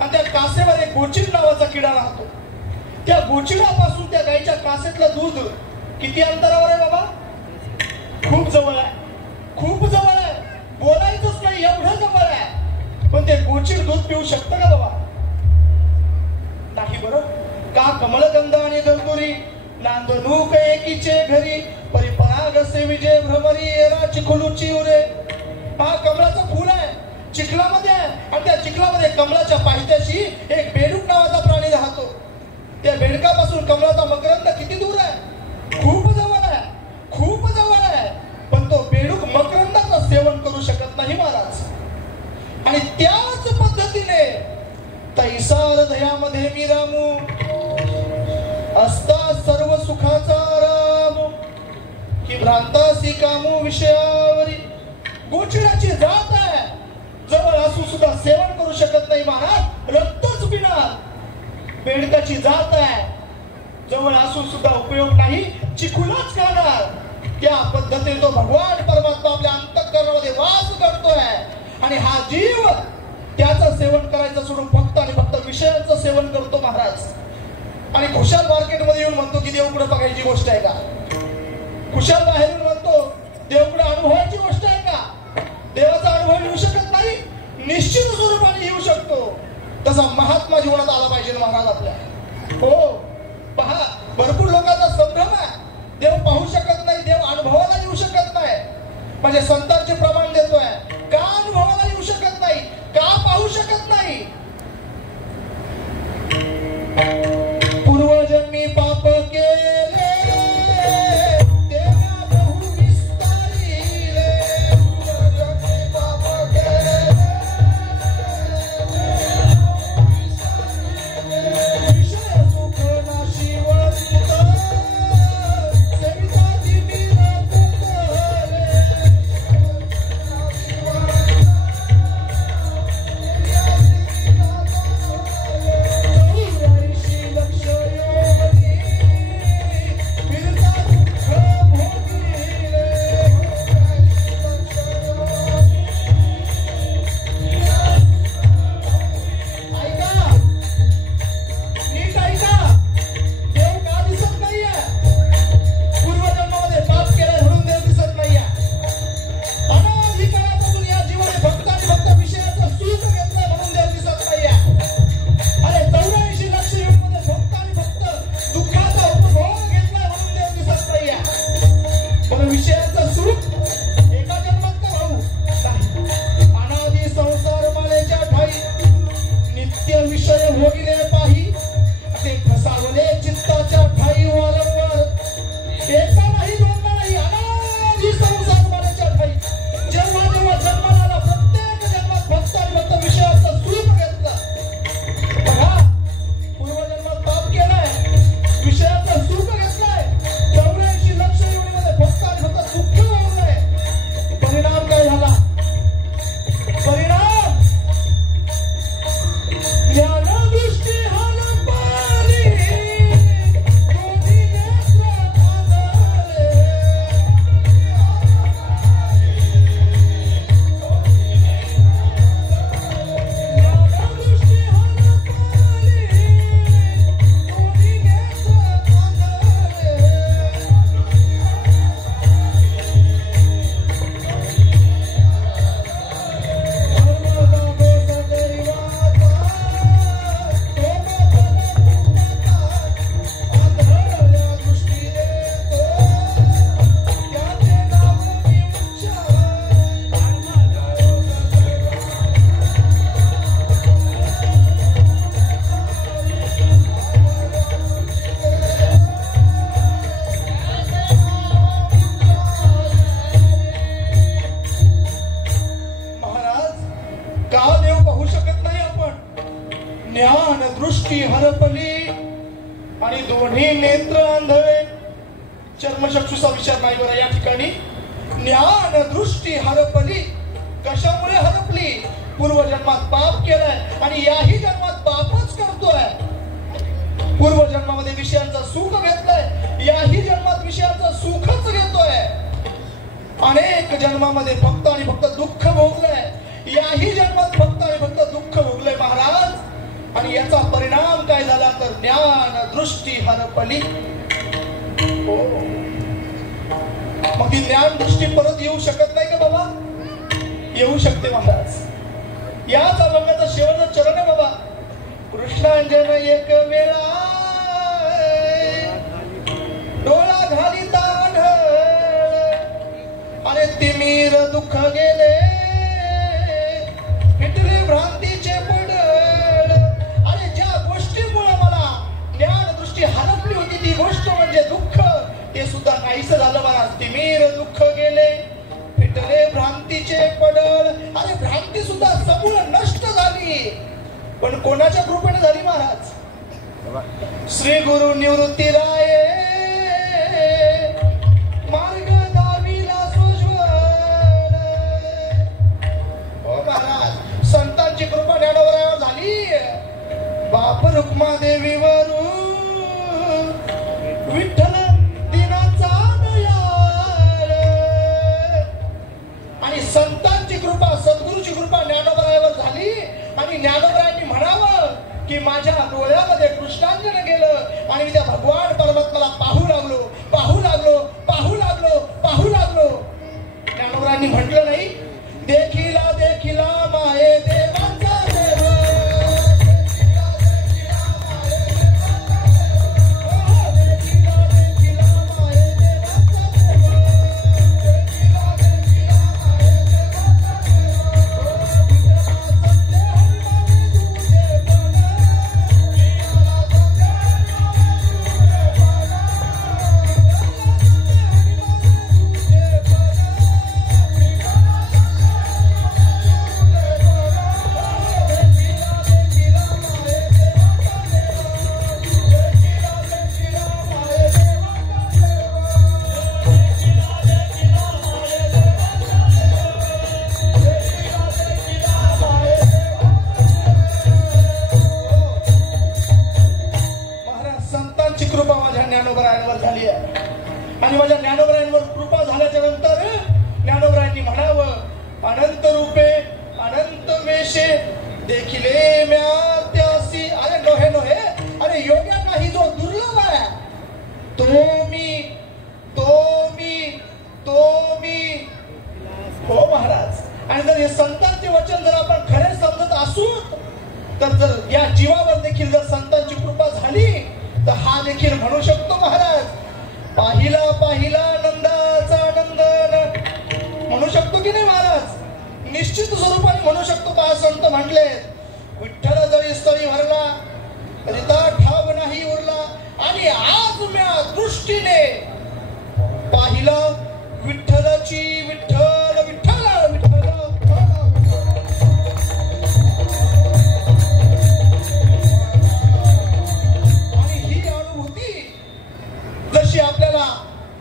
आणि त्या कासेवर एक गोचीड नावाचा किडा राहतो. त्या गोचिडापासून त्या गायीच्या कासेतलं दूध किती अंतरावर आहे बाबा? खूप जवळ आहे. खूप जवळ आहे. बोलायचंच नाही एवढं जवळ आहे. पण ते गोचीड दूध पिऊ शकतं का बाबा? नाही बरं. का कमलगंध आणि दलदुरी नांदणूक एकीचे घरी, परिपराग सेविजे भ्रमरी एरा चिखलूची उरे. हा कमळाचं फुल आहे, चिखलामध्ये आहे आणि त्या चिखलामध्ये कमळाच्या पायथ्याशी एक बेडूक नावाचा प्राणी राहतो. त्या बेडकापासून कमळाचा मकरंद किती दूर आहे? खूप जवळ आहे. खूप जवळ आहे. पण तो बेडूक मकरंदाचं सेवन करू शकत नाही महाराज. आणि त्याच पद्धतीने तैसा हृदयामध्ये मी रामू, असता सर्व सुखाचा राम, की भ्रांतासी कामू विषयावरी. गोचिडाची जात आहे. जवळ असून सुद्धा सेवन करू शकत नाही महाराज. रक्तच पिणार. बेडकाची जात आहे. जवळ असून सुद्धा उपयोग नाही. चिखुलाच खाणार. त्या पद्धतीने तो भगवान परमात्मा आपल्या अंतःकरणामध्ये वास करतोय. आणि हा जीव त्याचं सेवन करायचं सोडून फक्त आणि फक्त विषयांचं सेवन करतो महाराज. आणि खुशाल मार्केटमध्ये येऊन म्हणतो की देवकडे बघायची गोष्ट आहे का? खुशाल बाहेरून म्हणतो देवकडे अनुभवायची गोष्ट आहे का? देवाचा अनुभव येऊ शकत नाही. निश्चित स्वरूपाने येऊ शकतो. तसा महात्मा जीवनात आला पाहिजे महाराज आपल्या. हो पहा भरपूर लोकांचा संभ्रम आहे. देव पाहू शकत नाही, देव अनुभवाला येऊ शकत नाही. म्हणजे संतांचे प्रमाण देतोय. का अनुभवाला येऊ शकत नाही? का पाहू शकत नाही? पूर्वजन्मी पाप केले तेव्हा बहु विस्तारिले. पूर्वजन्मी पाप केले विषय सुख नाशिवंत सविताची मीरा कुंकले. ज्ञान दृष्टी हरपली आणि दोन्ही नेत्र आंधळे. चर्मचक्षुचा विचार नाही बरं या ठिकाणी. ज्ञान दृष्टी हरपली. कशामुळे हरपली? पूर्वजन्मात पाप केलाय आणि याही जन्मात पापच करतोय. पूर्वजन्मामध्ये विषयांचं सुख घेतलंय, याही जन्मात विषयांचं सुखच घेतोय. अनेक जन्मामध्ये फक्त आणि फक्त दुःख भोगलंय, याही जन्मात फक्त आणि फक्त दुःख भोगलंय महाराज. आणि याचा परिणाम काय झाला तर ज्ञान दृष्टी हरपली. मग ती ज्ञान दृष्टी परत येऊ शकत नाही का बाबा? येऊ शकते महाराज. याच अभंगाचा शेवटचा चरण आहे बाबा. कृष्णांजन एक वेळा डोळा घाली ताढ, अरे तिमीर दुःख गेले मिटले भ्रांतीचे पडळ. अरे ज्या गोष्टीमुळे मला ज्ञान दृष्टी हरपली होती ती गोष्ट म्हणजे दुःख, ते सुद्धा नाहीसं झालं महाराज. तिमीर दुःख गेले मिटले भ्रांतीचे पडळ. अरे भ्रांती सुद्धा समूळ नष्ट झाली. पण कोणाच्या कृपेने झाली महाराज? श्री गुरु निवृत्ती राय मार्ग दाविला सुज्वल. हो महाराज, संतांची कृपा ज्ञानोबरायावर झाली. बाप रुक्मादेवीवर विठ्ठल दिनाचा दयाळ. आणि संतांची कृपा, सद्गुरूची कृपा ज्ञानोबरायावर झाली. आणि ज्ञानोबरायांनी म्हणावं की माझ्या डोळ्यामध्ये कृष्णांजन गेलं आणि मी त्या भगवान परमात्म्याला पाहू लागलो, पाहू लागलो, पाहू लागलो, पाहू लागलो. ज्ञानोबरायांनी म्हटलं नाही, देखिला देखिला माये देवांचा देव. आणि माझ्या ज्ञानोबरायांवर कृपा झाल्याच्या नंतर ज्ञानोबरायांनी म्हणावं, अनंत रूपे अनंत वेशे देखिले म्या त्यासी. अरे नोहे नोहे, अरे योग्य नाही जो दुर्लभ आहे तो मी, तो मी, तो मी. हो महाराज. आणि जर हे संतांचे वचन जर आपण खरे समजत असू तर जर या जीवावर देखील जर संतांची कृपा झाली तर हा देखील म्हणू शकतो महाराज, पाहिला पाहिला नंदाचा नंदन. म्हणू शकतो की नाही महाराज? निश्चित स्वरूपाने म्हणू शकतो. पहा संत म्हटले, विठ्ठल जरी स्तरी भरला रिता ठाव नाही उरला. आणि आज म्या दृष्टीने पाहिला विठ्ठलाची, विठ्ठल विठ्ठल विठ्ठल. आणि ही अनुभूती जशी आपल्याला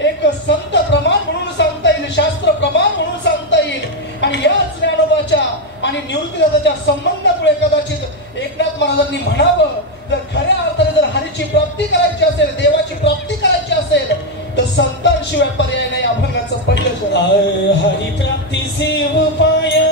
एक संत प्रमाण म्हणून सांगता येईल, शास्त्र प्रमाण म्हणून सांगता येईल. आणि याच ज्ञानोबाच्या आणि निवृत्तीदादाच्या संबंधामुळे कदाचित एकनाथ महाराजांनी म्हणावं, जर खऱ्या अर्थाने जर हरीची प्राप्ती करायची असेल, देवाची प्राप्ती करायची असेल तर संतांशिवाय पर्याय नाही. अभंगाचं पहिलं शरण हरी प्राप्ती सेव पाया.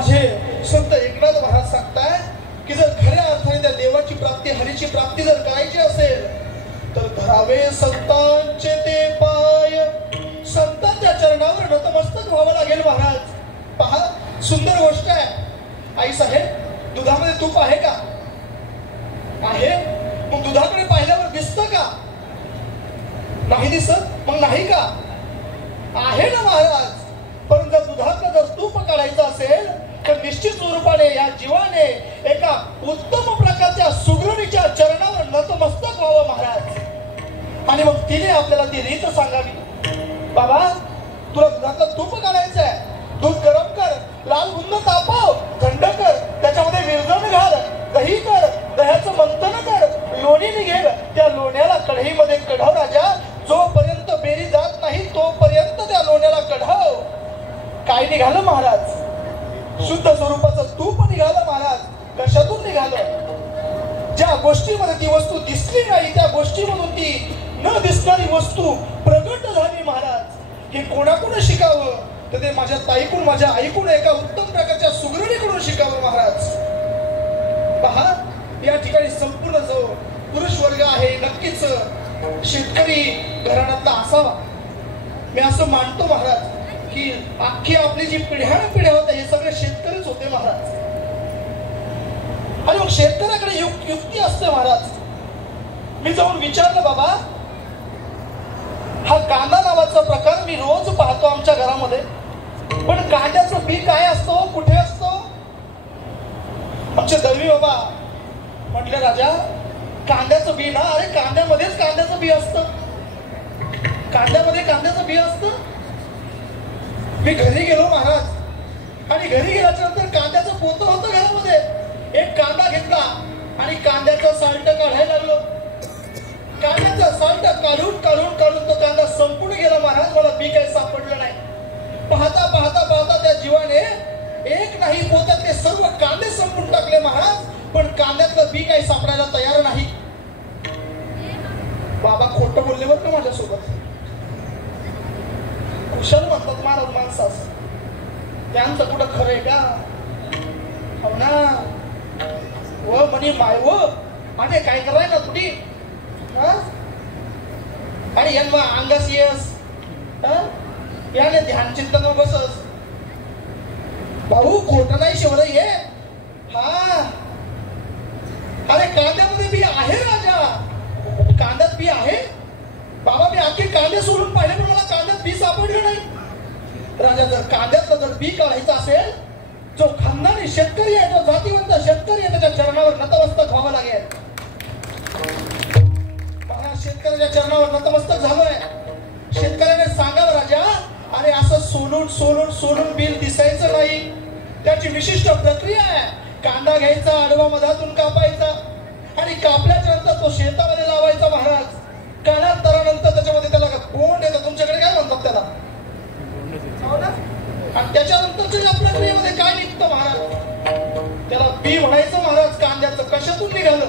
माझे संत एकनाथ महाराज सांगताय की जर खऱ्या अर्थाने त्या देवाची प्राप्ती, हरीची प्राप्ती जर करायची असेल तर धरावे संतांचे ते पाय, संतांच्या चरणावर नतमस्तक व्हावं लागेल महाराज. पहा, सुंदर गोष्ट आहे. आई साहेब, दुधामध्ये तूप आहे का? आहे. मग दुधाकडे पाहिल्यावर दिसतं का? नाही दिसत. मग नाही का? आहे ना महाराज. पण जर दुधातलं जर तूप काढायचं असेल तर निश्चित स्वरूपाने या जीवाने एका उत्तम प्रकारच्या सुगृणीच्या चरणावर नतमस्तक व्हावं महाराज. आणि मग तिने आपल्याला ती रीत सांगावी. बाबा, तुला दुधातलं तूप काढायचं आहे, दूध गरम कर, लाल बुंद तापव, थंड कर, त्याच्यामध्ये विरजण घाल, दही कर, दह्याचं मंथन कर, लोणी निघेल, त्या लोण्याला कढईमध्ये कढव राजा. जोपर्यंत बेरी जात नाही तोपर्यंत त्या लोण्याला कढव. काय निघालं महाराज? शुद्ध स्वरूपाचं तूप निघालं महाराज. कशातून निघालं? ज्या गोष्टीमध्ये ती वस्तू दिसली नाही त्या गोष्टीमधून ती न दिसणारी वस्तू प्रगट झाली महाराज. हे कोणाकडून शिकावं? तर ते माझ्या ताईकडून, माझ्या आईकडून, एका उत्तम प्रकारच्या सुगरणीकडून शिकावं महाराज. पहा, या ठिकाणी संपूर्ण जो पुरुष वर्ग आहे नक्कीच शेतकरी घराण्यातला असावा. मी असं मानतो महाराज की अख्खी आपली जी पिढ्या होत्या हे सगळे शेतकरीच होते महाराज. आणि मग शेतकऱ्याकडे युक्ती असते महाराज. मी जाऊन विचारलं, बाबा हा कांदा नावाचा प्रकार मी रोज पाहतो आमच्या घरामध्ये, पण कांद्याचं बी काय असतो, कुठे असतो? आमचे दळवी बाबा म्हटले, राजा कांद्याचं बी ना, अरे कांद्यामध्येच कांद्याचं बी असतं. कांद्यामध्ये कांद्याचं बी असतं. मी घरी गेलो महाराज आणि घरी गेल्याच्या नंतर कांद्याचं पोतं होतं घरामध्ये. एक कांदा घेतला आणि कांद्याचं साल्ट काढायला लागलो. कांद्याचं साल्ट काढून काढून काढून तो कांदा संपून गेला महाराज. मला बी काही सापडलं नाही. पाहता पाहता पाहता त्या जीवाने एक नाही पोत्यातले सर्व कांदे संपून टाकले महाराज, पण कांद्यातलं बी काही सापडायला तयार नाही. बाबा खोटं बोलले बरं का माझ्यासोबत. कुशल म्हणतात महाराज माणसास, त्यांचं कुठं खरंय का? हो ना. व म्हणे माय व माझे काय करायला तुझी आणि यांना अंगास येस याने ध्यान चिंतन बसस. भाऊ खोट नाही शिवर ये. हा, अरे कांद्यामध्ये बी आहे राजा, कांद्यात बी आहे. बाबा मी अख्खे कांदे सोडून पाहिले पण मला कांद्यात बी सापडलं नाही. राजा, जर कांद्यातलं जर बी काढायचं असेल, जो खानदानी शेतकरी आहे, जो जातीवंत शेतकरी आहे, त्याच्या चरणावर नतमस्तक व्हावं लागेल. शेतकऱ्याच्या चरणावर नतमस्तक झालोय. शेतकऱ्याने सांगावं, राजा अरे असं सोलून सोलून सोलून बिल दिसायचं नाही. त्याची विशिष्ट प्रक्रिया आहे. कांदा घ्यायचा, आडवा मधातून कापायचा आणि कापल्याच्या नंतर तो शेतामध्ये लावायचा महाराज. काढानंतर त्याच्यामध्ये त्याला बोंड येतं. तुमच्याकडे काय म्हणतात त्याला? आणि त्याच्यानंतरच्या या प्रक्रियेमध्ये काय निघतं महाराज? त्याला बी म्हणायचं महाराज. कांद्याचं कशातून निघालं?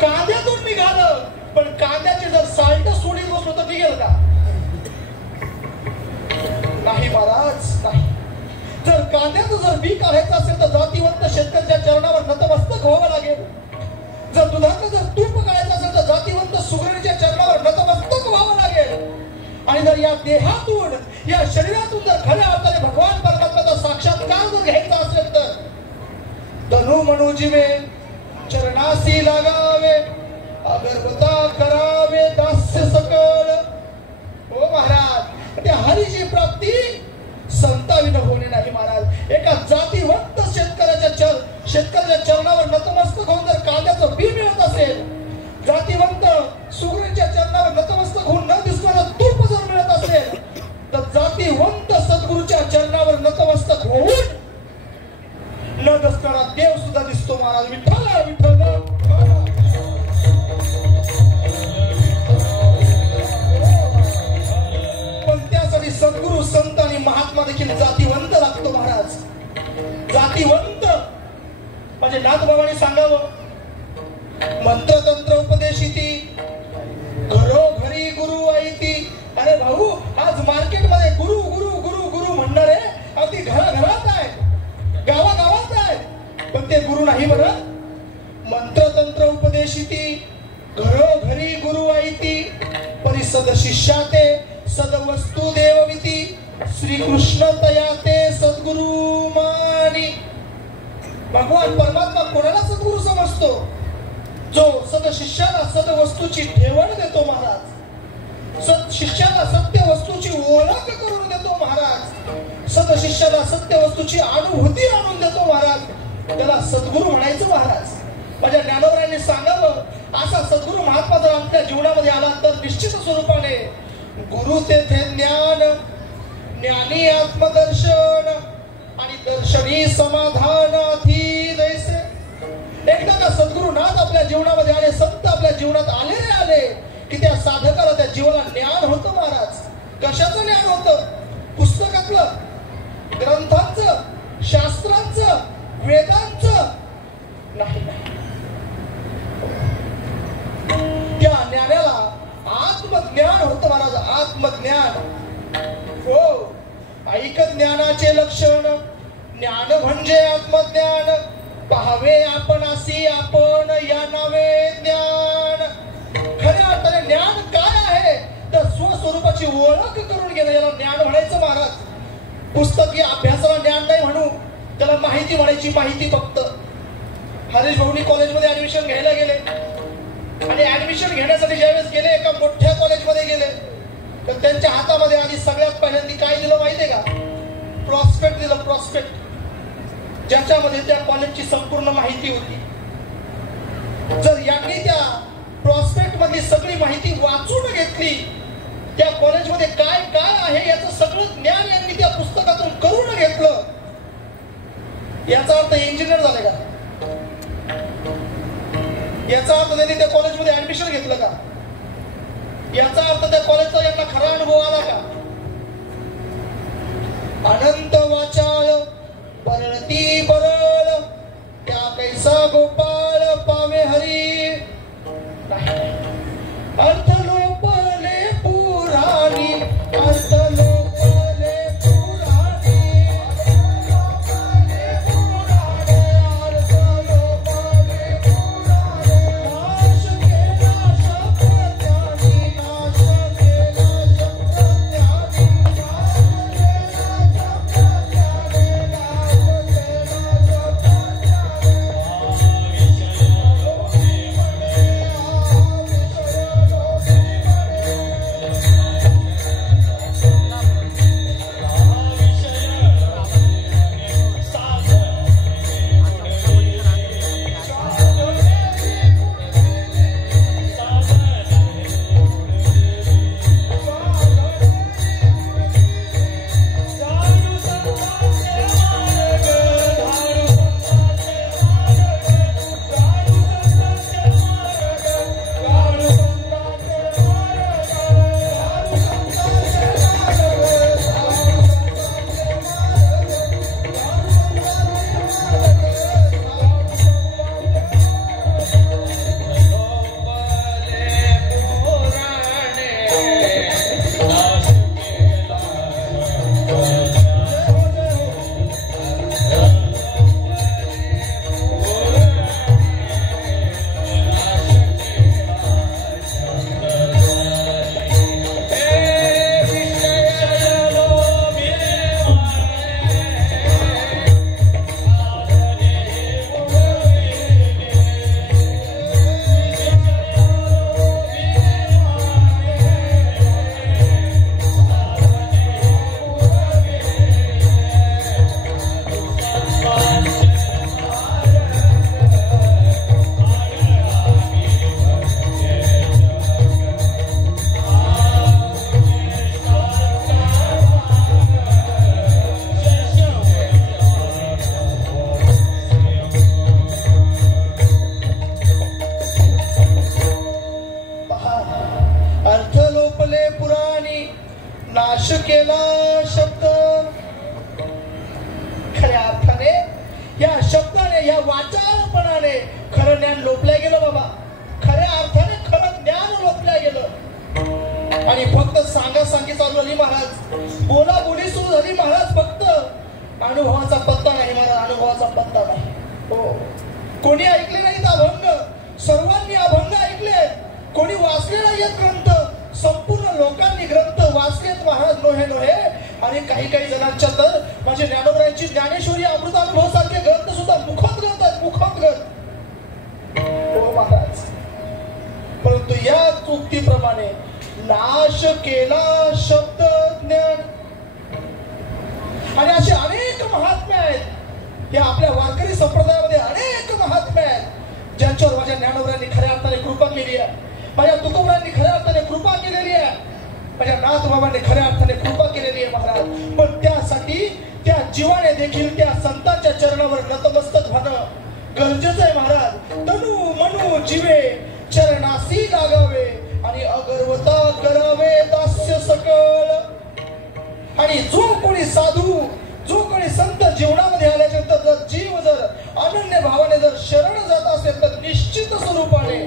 कांद्यातून निघालं. पण कांद्याचे जर साल्ट सोडीत बसलो तर निघेल का? नाही महाराज, नाही. जर कांद्याचं जर बी काढायचं असेल तर जातीवंत शेतकऱ्याच्या चरणावर नतमस्तक व्हावं लागेल. जर दुधाचं जर तूप काढायचं असेल तर जातीवंत सुगरणीच्या चरणावर नतमस्तक व्हावं लागेल. आणि जर या देहातून, या शरीरातून जर खऱ्या अर्थाने भगवान परमात्म्याचा साक्षात्कार जर घ्यायचा असेल तर धनु म्हणू जीवे चरणासी लागावे, अगरबता करावे दास्य सकळ. हो महाराज, त्या हरीची प्राप्ती संताविन होणे नाही महाराज. एका जातीवंत शेतकऱ्याच्या चरणावर नतमस्तक होऊन जर कांद्याचं बी मिळत असेल, जातीवंत सुगरीच्या चरणावर नतमस्तक होऊन न दिसणारं तूप जर मिळत असेल, तर जातीवंत सद्गुरूच्या चरणावर नतमस्तक होऊन न दिसणारा देव सुद्धा दिसतो महाराज. विठ्ठल विठ्ठल. सद्गुरु संत आणि महात्मा देखील जातीवंत लागतो महाराज. जातीवंत म्हणजे नाथबाबांनी सांगावं, मंत्रतंत्र उपदेशिती घरोघरी गुरु आयती. अरे भाऊ, आज मार्केटमध्ये गुरु गुरु गुरु गुरु म्हणणारे अगदी घराघरात आहे. ते गुरु नाही म्हणत. मंत्रतंत्र उपदेशिती घरोघरी गुरु आयती परिसद शिष्याते सदवस्तू देवविती श्रीकृष्ण तयाते सद्गुरु मानी. भगवान परमात्मा कोणाला सद्गुरु समजतो? जो सद शिष्याला सद वस्तूची ठेवण देतो महाराज, सद शिष्याला सत्य वस्तूची ओळख करून देतो महाराज, सद शिष्याला सत्य वस्तूची अनुभूती आणून देतो महाराज, त्याला सद्गुरु म्हणायचं महाराज. माझ्या ज्ञानोबरांनी सांगावं, असा सद्गुरु महात्मा जर आपल्या जीवनामध्ये आला तर निश्चित स्वरूपाने गुरु तेथे ज्ञान, ज्ञानी आत्मदर्शन आणि दर्शनी समाधानाधी जैसे. एकदा का सद्गुरुनाथ आपल्या जीवनामध्ये आले, संत आपल्या जीवनात आले की त्या साधकाला त्या जीवाला ज्ञान होतं महाराज. कशाचं ज्ञान होतं? पुस्तकातलं, ग्रंथांचं, शास्त्रांचं, वेदांचं नाही. त्या ज्ञानाला आत्मज्ञान होतं महाराज. आत्मज्ञान हो. ऐक ज्ञानाचे लक्षण, ज्ञान म्हणजे आत्मज्ञान. पाहावे आपणासी आपण या नावे ज्ञान. खऱ्या अर्थाने ज्ञान काय आहे तर स्वस्वरूपाची ओळख करून घेणं, याला ज्ञान म्हणायचं महाराज. पुस्तकी अभ्यासाला ज्ञान नाही म्हणू, त्याला माहिती म्हणायची. माहिती फक्त. हरीश भाऊनी कॉलेजमध्ये ऍडमिशन घ्यायला गेले आणि ऍडमिशन घेण्यासाठी ज्यावेळेस गेले, एका मोठ्या कॉलेजमध्ये गेले, तर त्यांच्या हातामध्ये आधी सगळ्यात पहिल्यांदा काय दिलं माहितीये का? प्रॉस्पेक्ट दिलं. प्रॉस्पेक्ट, ज्याच्यामध्ये त्या कॉलेजची संपूर्ण माहिती होती. जर यांनी त्या प्रॉस्पेक्ट मधली सगळी माहिती वाचून घेतली, त्या कॉलेजमध्ये काय काय आहे याचं सगळं ज्ञान यांनी त्या पुस्तकातून करून घेतलं, याचा अर्थ इंजिनियर झाले का? याचा अर्थ त्यांनी त्या कॉलेजमध्ये ऍडमिशन घेतलं का? याचा अर्थ त्या कॉलेजचा यांना खरा अनुभव आला का? अनंत वाचाळ परळती परळ त्या कैसा गोपाळ पावे हरी. अर्थ लोपले पुराणी, अर्थ लोपले पुराणी, अर्थ लोपले पुराणी, नाश केला शब्दज्ञानी, नाश केला शब्दज्ञानी, हो, कोणी ऐकले नाहीत अभंग, सर्वांनी अभंग ऐकले. कोणी वाचले नाहीत ग्रंथ, संपूर्ण लोकांनी ग्रंथ वाचलेत महाराज. नोहे नोहे. आणि काही काही जणांच्या तर माझे ज्ञानोबरायांची ज्ञानेश्वरी अमृतानुभव सारखे ग्रंथ सुद्धा मुखोद्गत आहेत, मुखोद्गत. हो महाराज, परंतु या उक्तीप्रमाणे नाश केला शब्द ज्ञान. आणि असे अनेक महात्मे आहेत या आपल्या वारकरी संप्रदायामध्ये, अनेक महात्मे आहेत ज्यांच्यावर माझ्या ज्ञानोबरांनी खऱ्या अर्थाने कृपा केली आहे, माझ्या तुकोबरांनी खऱ्या अर्थाने कृपा केलेली आहे, माझ्या नाथबाबांनी खऱ्या अर्थाने कृपा केलेली आहे महाराज. पण त्यासाठी त्या जीवाने देखील त्या संतांच्या चरणावर नतमस्तक होणं गरजेचं आहे महाराज. तनु मनु जीवे चरणासी लागावे आणि अगर्वता करावे दास्य सकळ. आणि जो कोणी साधू, जो कोणी संत जीवनामध्ये आल्याच्या नंतर जर जीव जर अनन्य भावाने जर शरण जात असेल तर निश्चित स्वरूपाने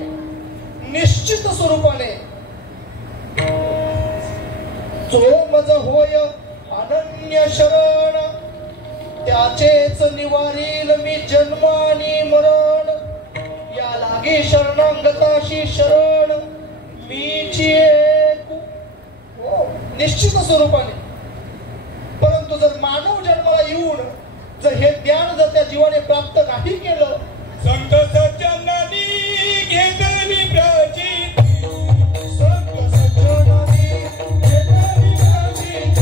जो मज होय अनन्य शरण, त्याचेच निवारील मी जन्म आणि मरण. या लागे शरणांगताशी शरण मीची एक. हो, निश्चित स्वरूपाने. परंतु जर मानव जन्माला येऊन जर हे ज्ञान जर त्या जीवाने प्राप्त नाही केलं, संत सज्जनांनी घेतली प्राचीन, संत सज्जनांनी घेतली प्राचीन,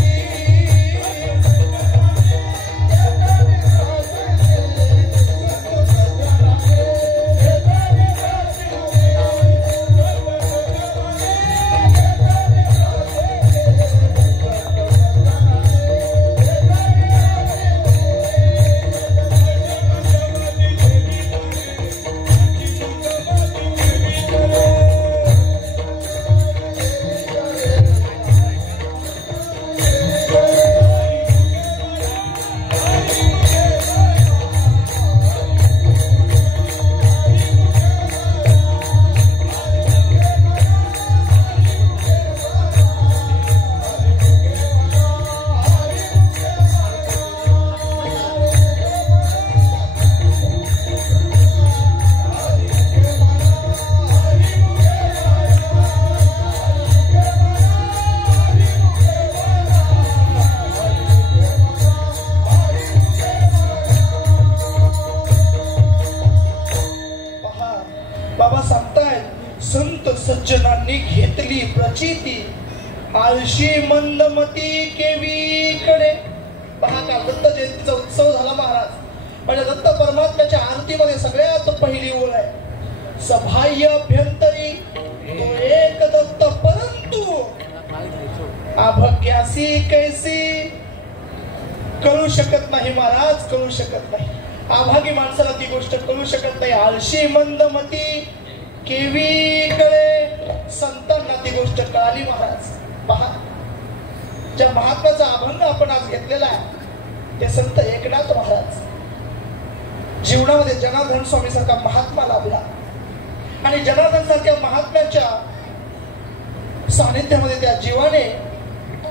सज्जनांनी घेतली प्रचिती, आळशी मंदमती केवीकडे. पहा का दत्त जयंतीचा उत्सव झाला महाराज. म्हणजे दत्त परमात्म्याच्या आरतीमध्ये सगळ्यात पहिली ओळ आहे, सभाह्य अभ्यंतरी एक दत्त परंतु अभग्यासी कैसी. कळू शकत नाही महाराज, कळू शकत नाही. अभागी माणसाला ती गोष्ट कळू शकत नाही. आळशी मंदमती केवीकडे, संतांना ती गोष्ट कळाली महाराज. पहा, ज्या महात्म्याचा अभंग आपण आज घेतलेला आहे ते संत एकनाथ महाराज. जीवनामध्ये जनार्दन स्वामी सारखा महात्मा लाभला आणि जनार्दन सारख्या महात्म्याच्या सानिध्यामध्ये त्या जीवाने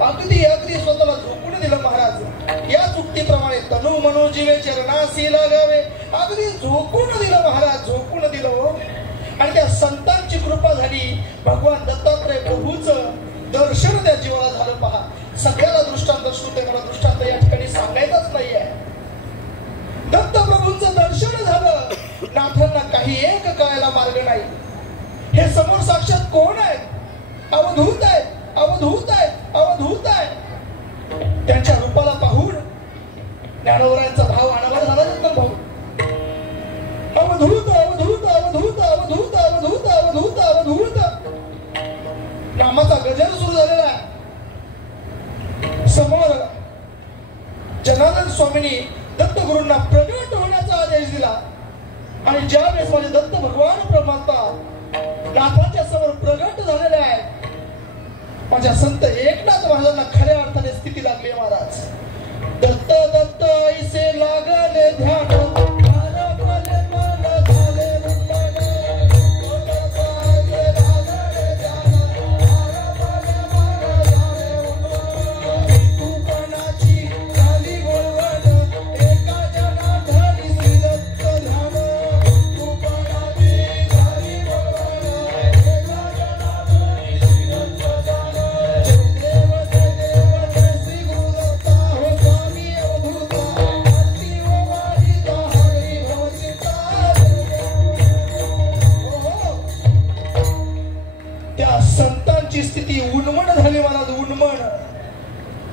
अगदी अगदी स्वतःला झोकून दिलं महाराज. या चुक्तीप्रमाणे तनु मनो जीवे चरणासी लागावे, अगदी झोकून दिलं महाराज, झोकून दिलं. आणि त्या संतांची कृपा झाली. भगवान दत्तात्रय प्रभूचं दर्शन त्या जीवाला झालं. पहा, सगळ्याला दृष्टांत श्रुते, मला दृष्टांत या ठिकाणी सांगायचंच नाहीये. दत्त प्रभूंचं दर्शन झालं. नाथांना काही एक कळायला मार्ग नाही. हे समोर साक्षात कोण आहेत? अवधूत आहेत, अवधूत आहेत, अवधूत आहेत. त्यांच्या रूपाला पाहून ज्ञानोबरायांचा भाव अनावर झाला दत्त भाऊ. अवधूत अवधूत अवधूत अवधूत अवधूत अवधूत अवधूत नामाचा गजर सुरू झालेला आहे. समोर जनार्दन स्वामींनी दत्तगुरूंना प्रगट होण्याचा आदेश दिला. आणि ज्यावेळेस माझे दत्त भगवान परमात्मा नाथांच्या समोर प्रगट झालेले आहेत, माझ्या संत एकनाथ महाराजांना खऱ्या अर्थाने स्थिती लागली महाराज. दत्त दत्त ऐसे लागले ध्यान,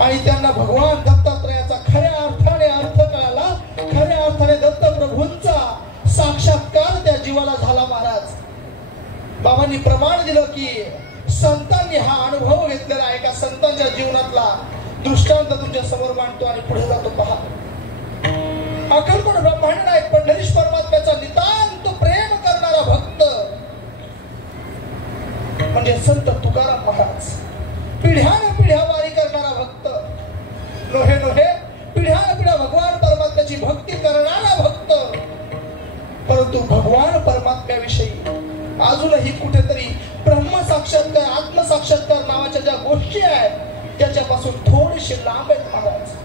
आणि त्यांना भगवान दत्तात्रयाचा खऱ्या अर्थाने अर्थ कळाला. खऱ्या अर्थाने दत्त प्रभूंचा साक्षात्कार त्या जीवाला झाला. महाराज बाबांनी प्रमाण दिलं की संतांनी हा अनुभव घेतलेला आहे. एका संतांच्या जीवनातला दृष्टांत तुमच्या समोर मांडतो आणि पुढे जातो. पहा, अखंड ब्रह्मांड नायक पंढरीश परमात्म्याचा नितांत प्रेम करणारा भक्त म्हणजे संत तुकाराम महाराज. पिढ्यान पिढ्या वारी करणारा भक्त, नोहे नोहे पिढ्यान पिढ्या भगवान परमात्म्याची भक्ती करणारा भक्त. परंतु भगवान परमात्म्याविषयी अजूनही कुठेतरी ब्रह्म साक्षात्कार, आत्मसाक्षात्कार नावाच्या ज्या गोष्टी आहेत त्याच्यापासून थोडीशी लांब आहेत. महाराज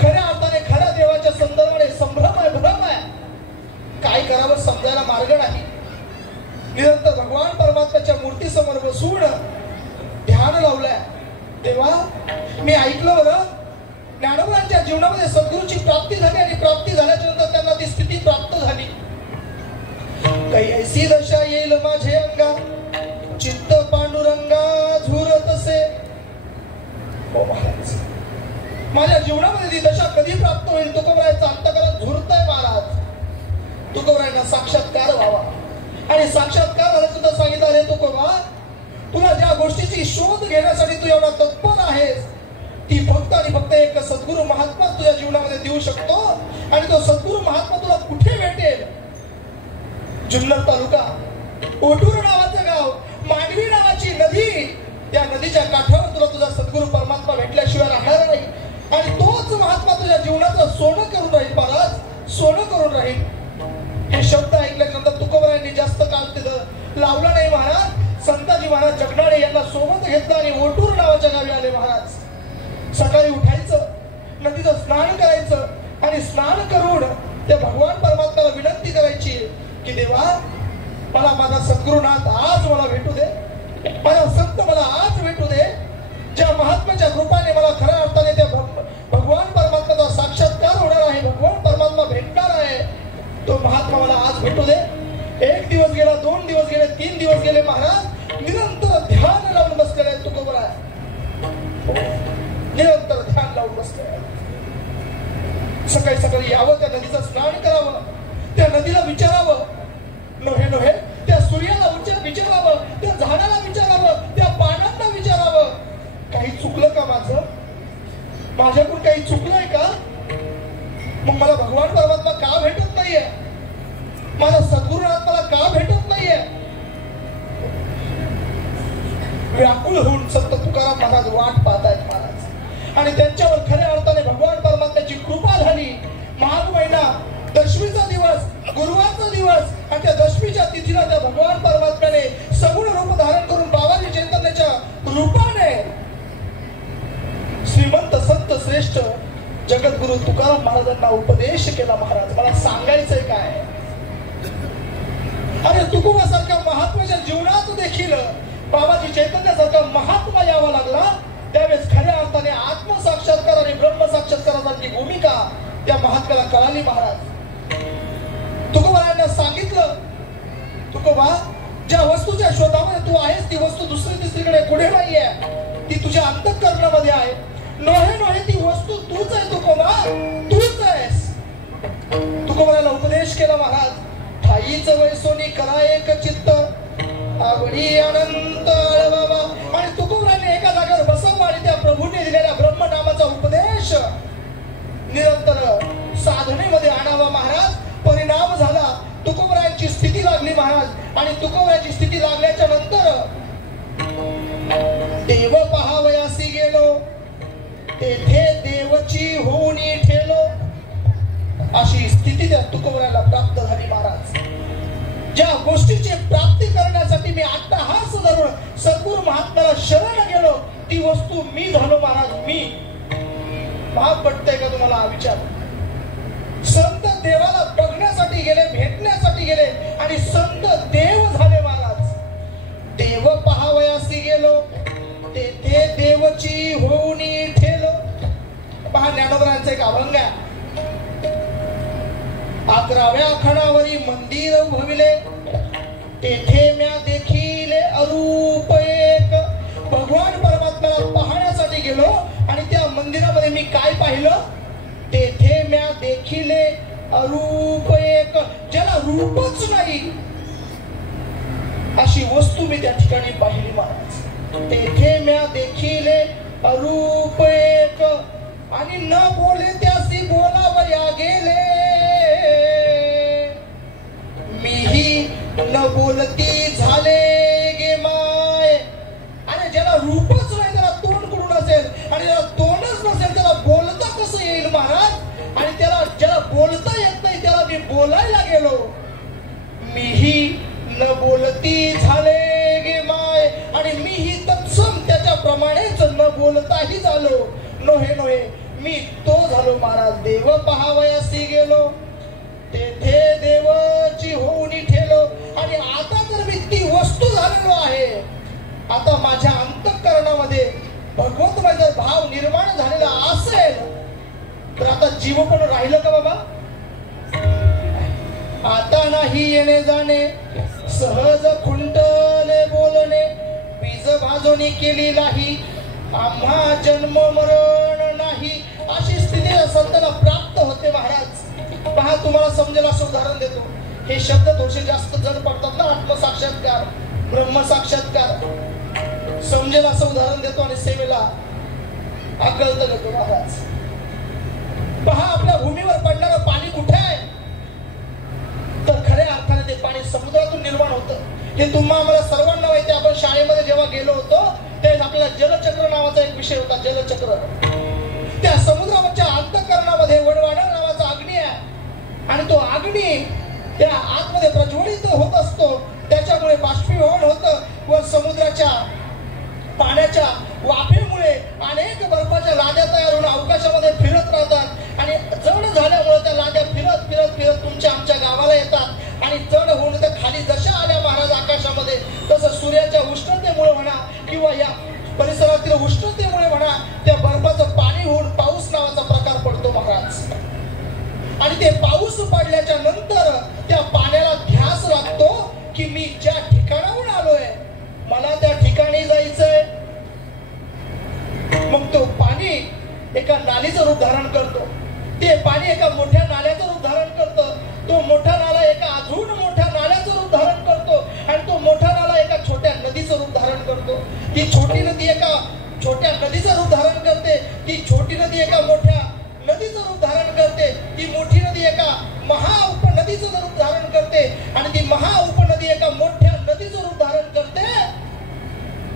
खऱ्या अर्थाने खऱ्या देवाच्या संदर्भाने संभ्रम आहे, भ्रम आहे. काय करावं समजायला मार्ग नाही. निरंतर भगवान परमात्म्याच्या मूर्ती समोर बसून ध्यान लावलंय. तेव्हा मी ऐकलं बरं, ज्ञानोबांच्या जीवनामध्ये सद्गुरूची प्राप्ती झाली आणि प्राप्ती झाल्याच्या नंतर त्यांना ती स्थिती प्राप्त झाली. काही ऐसी दशा येईल माझे अंगा, चित्त पांडुरंगा झुरतसे. हो महाराज, माझ्या जीवनामध्ये ती दशा कधी प्राप्त होईल? तुकोबरायांचा अंतःकरण झुरतय महाराज. तुकोबरायांना साक्षात्कार व्हावा आणि साक्षात्कार झाल्यानंतर सांगितलं, अरे तुकोबा, तुला ज्या गोष्टीची शोध घेण्यासाठी तू एवढा तत्पर आहेस ती फक्त आणि फक्त एक सद्गुरू महात्मा तुझ्या जीवनामध्ये देऊ शकतो. आणि तो सद्गुरू महात्मा तुला कुठे भेटेल? जुन्नर तालुका, ओटूर नावाचं गाव, मांडवी नावाची नदी, त्या नदीच्या काठावर तुला तुझा सद्गुरू परमात्मा भेटल्याशिवाय राहणार नाही. आणि तोच महात्मा तुझ्या जीवनाचं सोनं करून राहील महाराज, सोनं करून राहील. हे शब्द ऐकल्यानंतर तुकोबरायांनी जास्त काळ तिथं लावला नाही. महाराज संताजी महाराज जगनाळे यांना सोबत घेतलं आणि ओटूर नावाच्या गावी आले. महाराज सकाळी उठायचं, नदीचं स्नान करायचं आणि स्नान करून त्या भगवान परमात्म्याला विनंती करायची की देवा, मला माझा सद्गुरुनाथ आज मला भेटू दे, माझा संत मला आज भेटू दे. ज्या महात्म्याच्या कृपाने मला खऱ्या अर्थाने त्या भगवान परमात्म्याचा साक्षात्कार होणार आहे, भगवान परमात्मा भेटणार आहे, तो महात्मा मला आज भेटू दे. एक दिवस गेला, 2 दिवस गेले, 3 दिवस गेले. महाराज निरंतर ध्यान लावून बसलेले आहेत. तुकोबराय निरंतर ध्यान लावून बसले. सकाळी सकाळी यावं, त्या नदीचं स्नान करावं, त्या नदीला विचारावं, नोहे नोहे त्या सूर्याला विचारावं, त्या झाडाला विचारावं, त्या पानांना विचारावं, काही चुकलं का माझं? माझ्याकडून काही चुकलंय का? मग मला भगवान परमात्मा का भेटत नाहीये? माझा सद्गुरुनाथ मला का भेटत नाहीये? व्याकुळ होऊन संत तुकाराम महाराज वाट पाहतायत. महाराज आणि त्यांच्यावर खऱ्या अर्थाने भगवान परमात्म्याची कृपा झाली. माघ महिना, दशमीचा दिवस, गुरुवारचा दिवस, आणि त्या दशमीच्या तिथीला त्या भगवान परमात्म्याने सगुण रूप धारण करून बाबाजी चैतन्याच्या रूपाने श्रीमंत संत श्रेष्ठ जगद्गुरु तुकाराम महाराजांना उपदेश केला. महाराज मला सांगायचंय काय, अरे तुकोबासारख्या महात्म्याच्या जीवनात देखील बाबाजी चैतन्यासारखा महात्मा यावा लागला. त्यावेळेस खऱ्या अर्थाने आत्मसाक्षात्कार आणि ब्रह्मसाक्षात्काराची भूमिका त्या महात्म्याला कळाली. महाराज तुकोबारायांना सांगितलं, तुकोबा, ज्या वस्तूच्या शोधामध्ये तू आहेस ती वस्तू दुसरी तिसरीकडे कुठे नाहीये, ती तुझ्या अंतःकरणामध्ये आहे. नोहे नोहे ती वस्तू तूच आहे तुकोबा, तूच आहेस. तुकोबाराला उपदेश केला. महाराज ठाईच वैसोनी करा एक चित्त, आवडी अनंत बाबा. आणि तुकोबराने एका जागेवर बसवलं आणि त्या प्रभूने दिलेल्या ब्रह्म नामाचा उपदेश निरंतर साधनेमध्ये आणावा. महाराज परिणाम झाला, तुकोबरायांची स्थिती लागली. महाराज आणि तुकोबरायांची स्थिती लागल्याच्या नंतर देव पहावयासी गेलो, तेथे देवची होणी ठेलो, अशी स्थिती त्या तुकोबराला प्राप्त झाली. महाराज ज्या गोष्टीची प्राप्ती करण्यासाठी मी अट्टहास धरून सद्गुरू महात्म्याला शरण गेलो, ती वस्तू मी झालो. महाराज मी. भाग पडतंय का तुम्हाला हा विचार? संत देवाला बघण्यासाठी गेले, भेटण्यासाठी गेले आणि संत देव झाले. महाराज देव पहावयासी गेलो, तेथे देवची होणी ठेलो. पहा ज्ञानोबरायांचा एक अभंग आहे. 11व्या खणावरी मंदिर उभविले, तेथे म्या देखिले अरूप एक. भगवान परमात्म्याला पाहण्यासाठी गेलो आणि पाहिलं? तेथे म्या देखिले अरूप एक, ज्याला रूपच नाही अशी वस्तू मी त्या ठिकाणी पाहिली महाराज. तेथे म्या देखिले अरूप एक, आणि न बोले त्यासी बोलावया गेले. मीही न बोलती झाले गे माय. आणि ज्याला रूपच नाही त्याला तोंड कुठून असेल, आणि ज्याला तोंडच नसेल त्याला बोलता कसं येईल महाराज. आणि ज्याला बोलता येत नाही त्याला मी बोलायला गेलो. मीही न बोलती झाले गे माय, आणि मीही तत्सम त्याच्याप्रमाणेच न बोलताही झालो. नोहे नोहे मी तो झालो महाराज. देव पहावयासी गेलो, तेथे देवाची होऊन ठेलो. आणि आता तर मी ती वस्तू झालेलो आहे. आता माझ्या अंतःकरणामध्ये भगवंतमय जर भाव निर्माण झालेला असेल तर आता जीव पण राहिलं का बाबा? आता नाही येणे जाणे, सहज खुंटले बोलणे. बीज भाजोनी केली नाही, आम्हा जन्म मरण नाही. अशी स्थिती संतांना प्राप्त होते महाराज. पहा, तुम्हाला समजेल असं उदाहरण देतो. हे शब्द थोडेसे जास्त जड पडतात ना, आत्मसाक्षात्कार, ब्रह्मसाक्षात्कार. समजेल असं उदाहरण देतो आणि सेवेला आकलत देतो महाराज. पहा, आपल्या भूमीवर पडणारं पाणी कुठे आहे? तर खऱ्या अर्थाने ते पाणी समुद्रातून निर्माण होतं. हे तुम्हा आम्हाला सर्वांना माहिती. आपण शाळेमध्ये जेव्हा गेलो होतो त्यावेळेस आपल्याला जलचक्र नावाचा एक विषय होता. जलचक्र. त्या समुद्राच्या अंतःकरणामध्ये वडवाडा नावाचा अग्नी आहे, आणि तो अग्नी त्या आतमध्ये प्रज्वलित होत असतो. त्याच्यामुळे बाष्पीभवन होतं व समुद्राच्या पाण्याच्या वाफेमुळे अनेक बर्फाच्या लाद्या तयार होऊन अवकाशामध्ये फिरत राहतात. आणि जड झाल्यामुळे त्या लाद्या फिरत फिरत फिरत तुमच्या आमच्या गावाला येतात. आणि जड होऊन त्या खाली जशा आल्या महाराज आकाशामध्ये, तसं सूर्याच्या उष्णतेमुळे म्हणा किंवा या परिसरातील उष्णतेमुळे म्हणा, त्या बर्फाचं पाणी होऊन पाऊस नावाचा प्रकार पडतो महाराज. आणि ते पाऊस पडल्याच्या नंतर त्या पाण्याला ध्यास लागतो की मी ज्या ठिकाणाहून आलोय मला त्या ठिकाणी जायचंय. मग तो पाणी एका नालीचं रूप धारण करतो. ते पाणी एका मोठ्या नाल्याचं रूप धारण करतं. तो मोठा नाला एका अजून मोठ्या नाल्याचं रूप धारण करतो. आणि तो मोठा नाला एका छोट्या नदीचं रूप धारण करतो. ती छोटी नदी एका छोट्या नदीचं रूप धारण करते. ती छोटी नदी एका मोठ्या नदीचं रूप धारण करते. ती मोठी नदी एका महा उपनदीचं रूप धारण करते. आणि ती महा उपनदी एका मोठ्या नदीचं रूप धारण करते.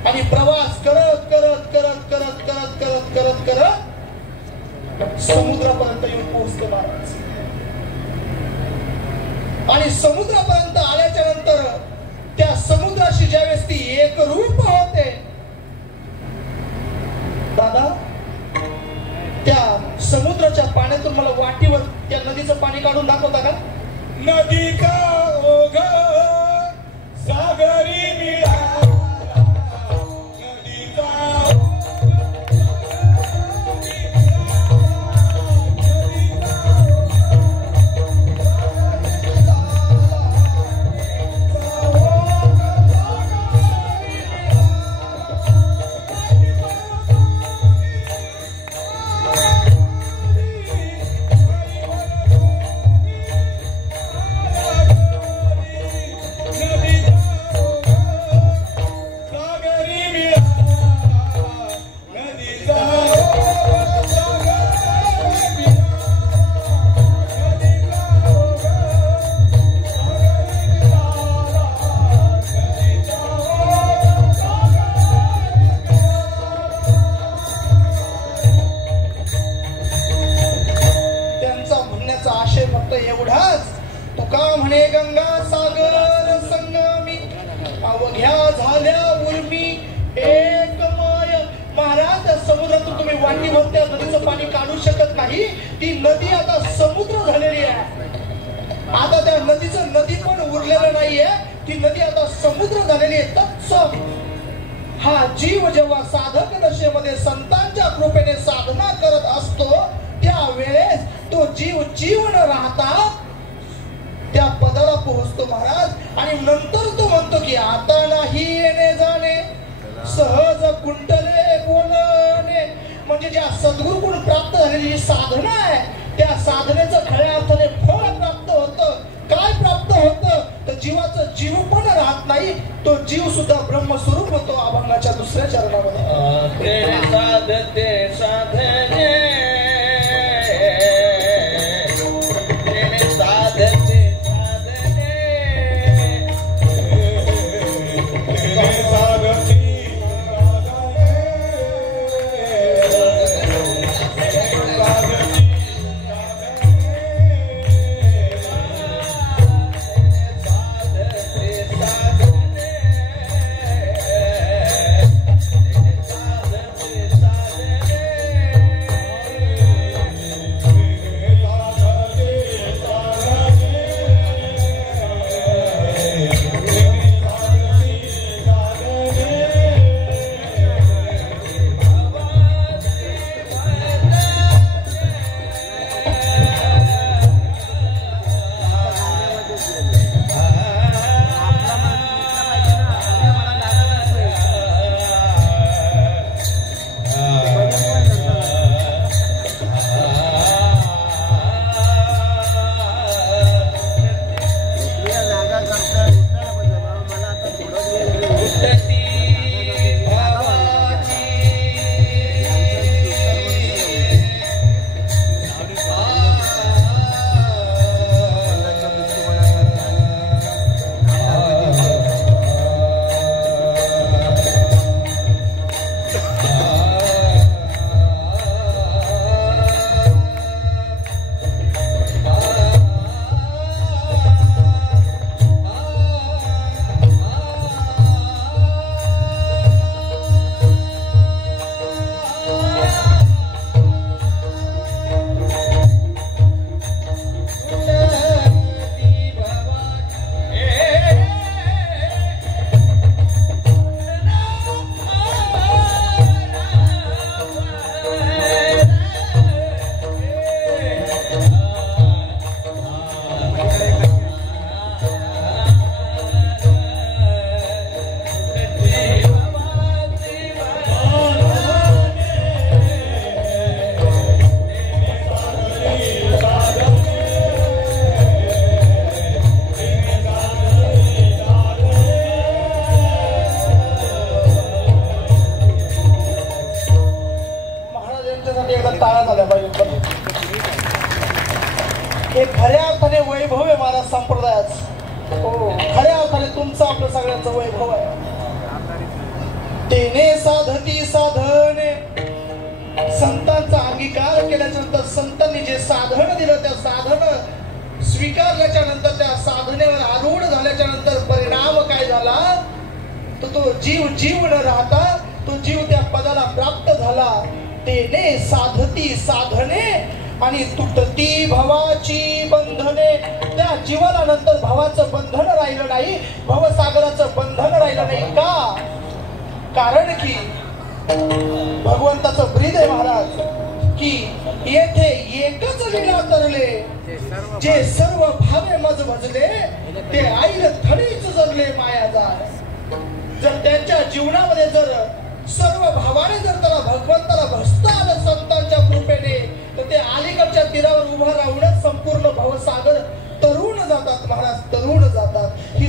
आणि प्रवास करत करत करत करत करत करत करत करत समुद्रापर्यंत येऊन पोहोचते महाराज. आणि समुद्रापर्यंत आल्याच्या नंतर त्या समुद्राशी ज्यावेळेस ती एकरूप होते, दादा त्या समुद्राच्या पाण्यातून मला वाटीवर त्या नदीचं पाणी काढून दाखवता का? नदीचा ओघ सागरी मिळाला, नदीचा म्हणजे ज्या सद्गुरूकडून प्राप्त झालेली जी साधना आहे त्या साधनेचं खऱ्या अर्थाने फळ प्राप्त होतं. काय प्राप्त होतं तर जीवाचं जीव पण राहत नाही, तो जीव सुद्धा ब्रह्मस्वरूप होतो अभंगाच्या दुसऱ्या चरणामध्ये. साधते साधने साधते हे खऱ्या अर्थाने वैभव आहे महाराज संप्रदायाचं. हो, खऱ्या अर्थाने तुमचं आपलं सगळ्यांचं वैभव आहे. तेने साधती साधने, संतांचा अंगीकार केल्याच्या नंतर संतांनी जे साधन दिलं त्या साधन स्वीकारल्याच्या नंतर त्या साधनेवर आरूढ झाल्याच्या नंतर परिणाम काय झाला तर तो जीव जीव न राहता तो जीव त्या पदाला प्राप्त झाला. तेने साधती साधने आणि तुटती भवाची बंधने, त्या जीवाला नंतर भवाचं बंधन राहिलं नाही, भवसागराचं बंधन राहिलं नाही. का? कारण की भगवंताचं ब्रीद आहे महाराज की येथे एकच लीला तरले, जे सर्व भावे मज भजले ते आईल थडीच जगले मायाजार. जर त्यांच्या जीवनामध्ये जर सर्व भावाने जर त्याला भगवंताला भजता आलं संतांच्या कृपेने तर ते अलीकडच्या तीरावर उभा राहूनच संपूर्ण भवसागर तरुण जातात महाराज, तरुण जातात. ही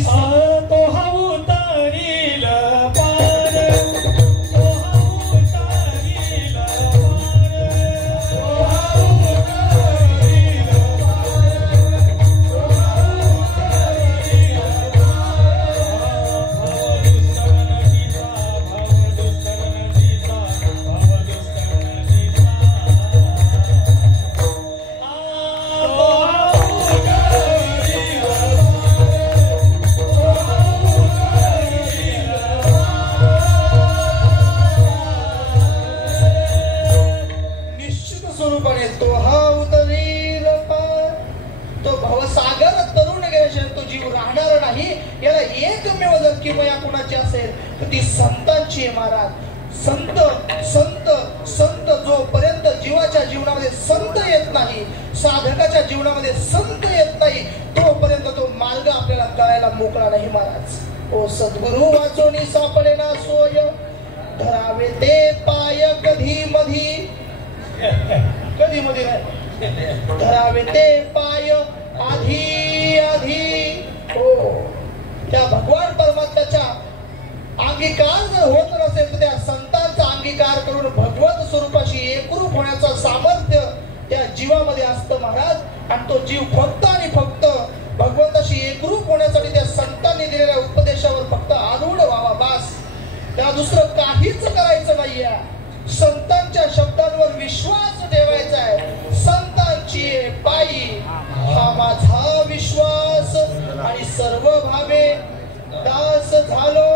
संतांची महाराज. संत संत संत जोपर्यंत जीवाच्या जीवनामध्ये संत येत नाही, साधकाच्या जीवनामध्ये संत येत नाही, तोपर्यंत तो मार्ग आपल्याला करायला मोकळा नाही महाराज. ओ सद्गुरु वाचोनी सापडे ना सोय, धरावे ते पाय कधी मधी, कधी मध्ये नाही. धरावे ते पाय आधी आधी. हो, त्या भगवान परमात्म्याच्या अंगीकार जर होत नसेल तर त्या संतांचा अंगीकार करून भगवत स्वरूपाशी एकरूप होण्याचं सामर्थ्य त्या जीवामध्ये असतं महाराज. आणि तो जीव फक्त आणि फक्त भगवंताशी एकरूप होण्यासाठी त्या संतांनी दिलेल्या उपदेशावर फक्त आरूढ व्हावा बास. त्या दुसरं काहीच करायचं नाहीये. संतांच्या शब्दांवर विश्वास ठेवायचा आहे. संतांची पायी हा माझा विश्वास आणि सर्व भावे दास झालो.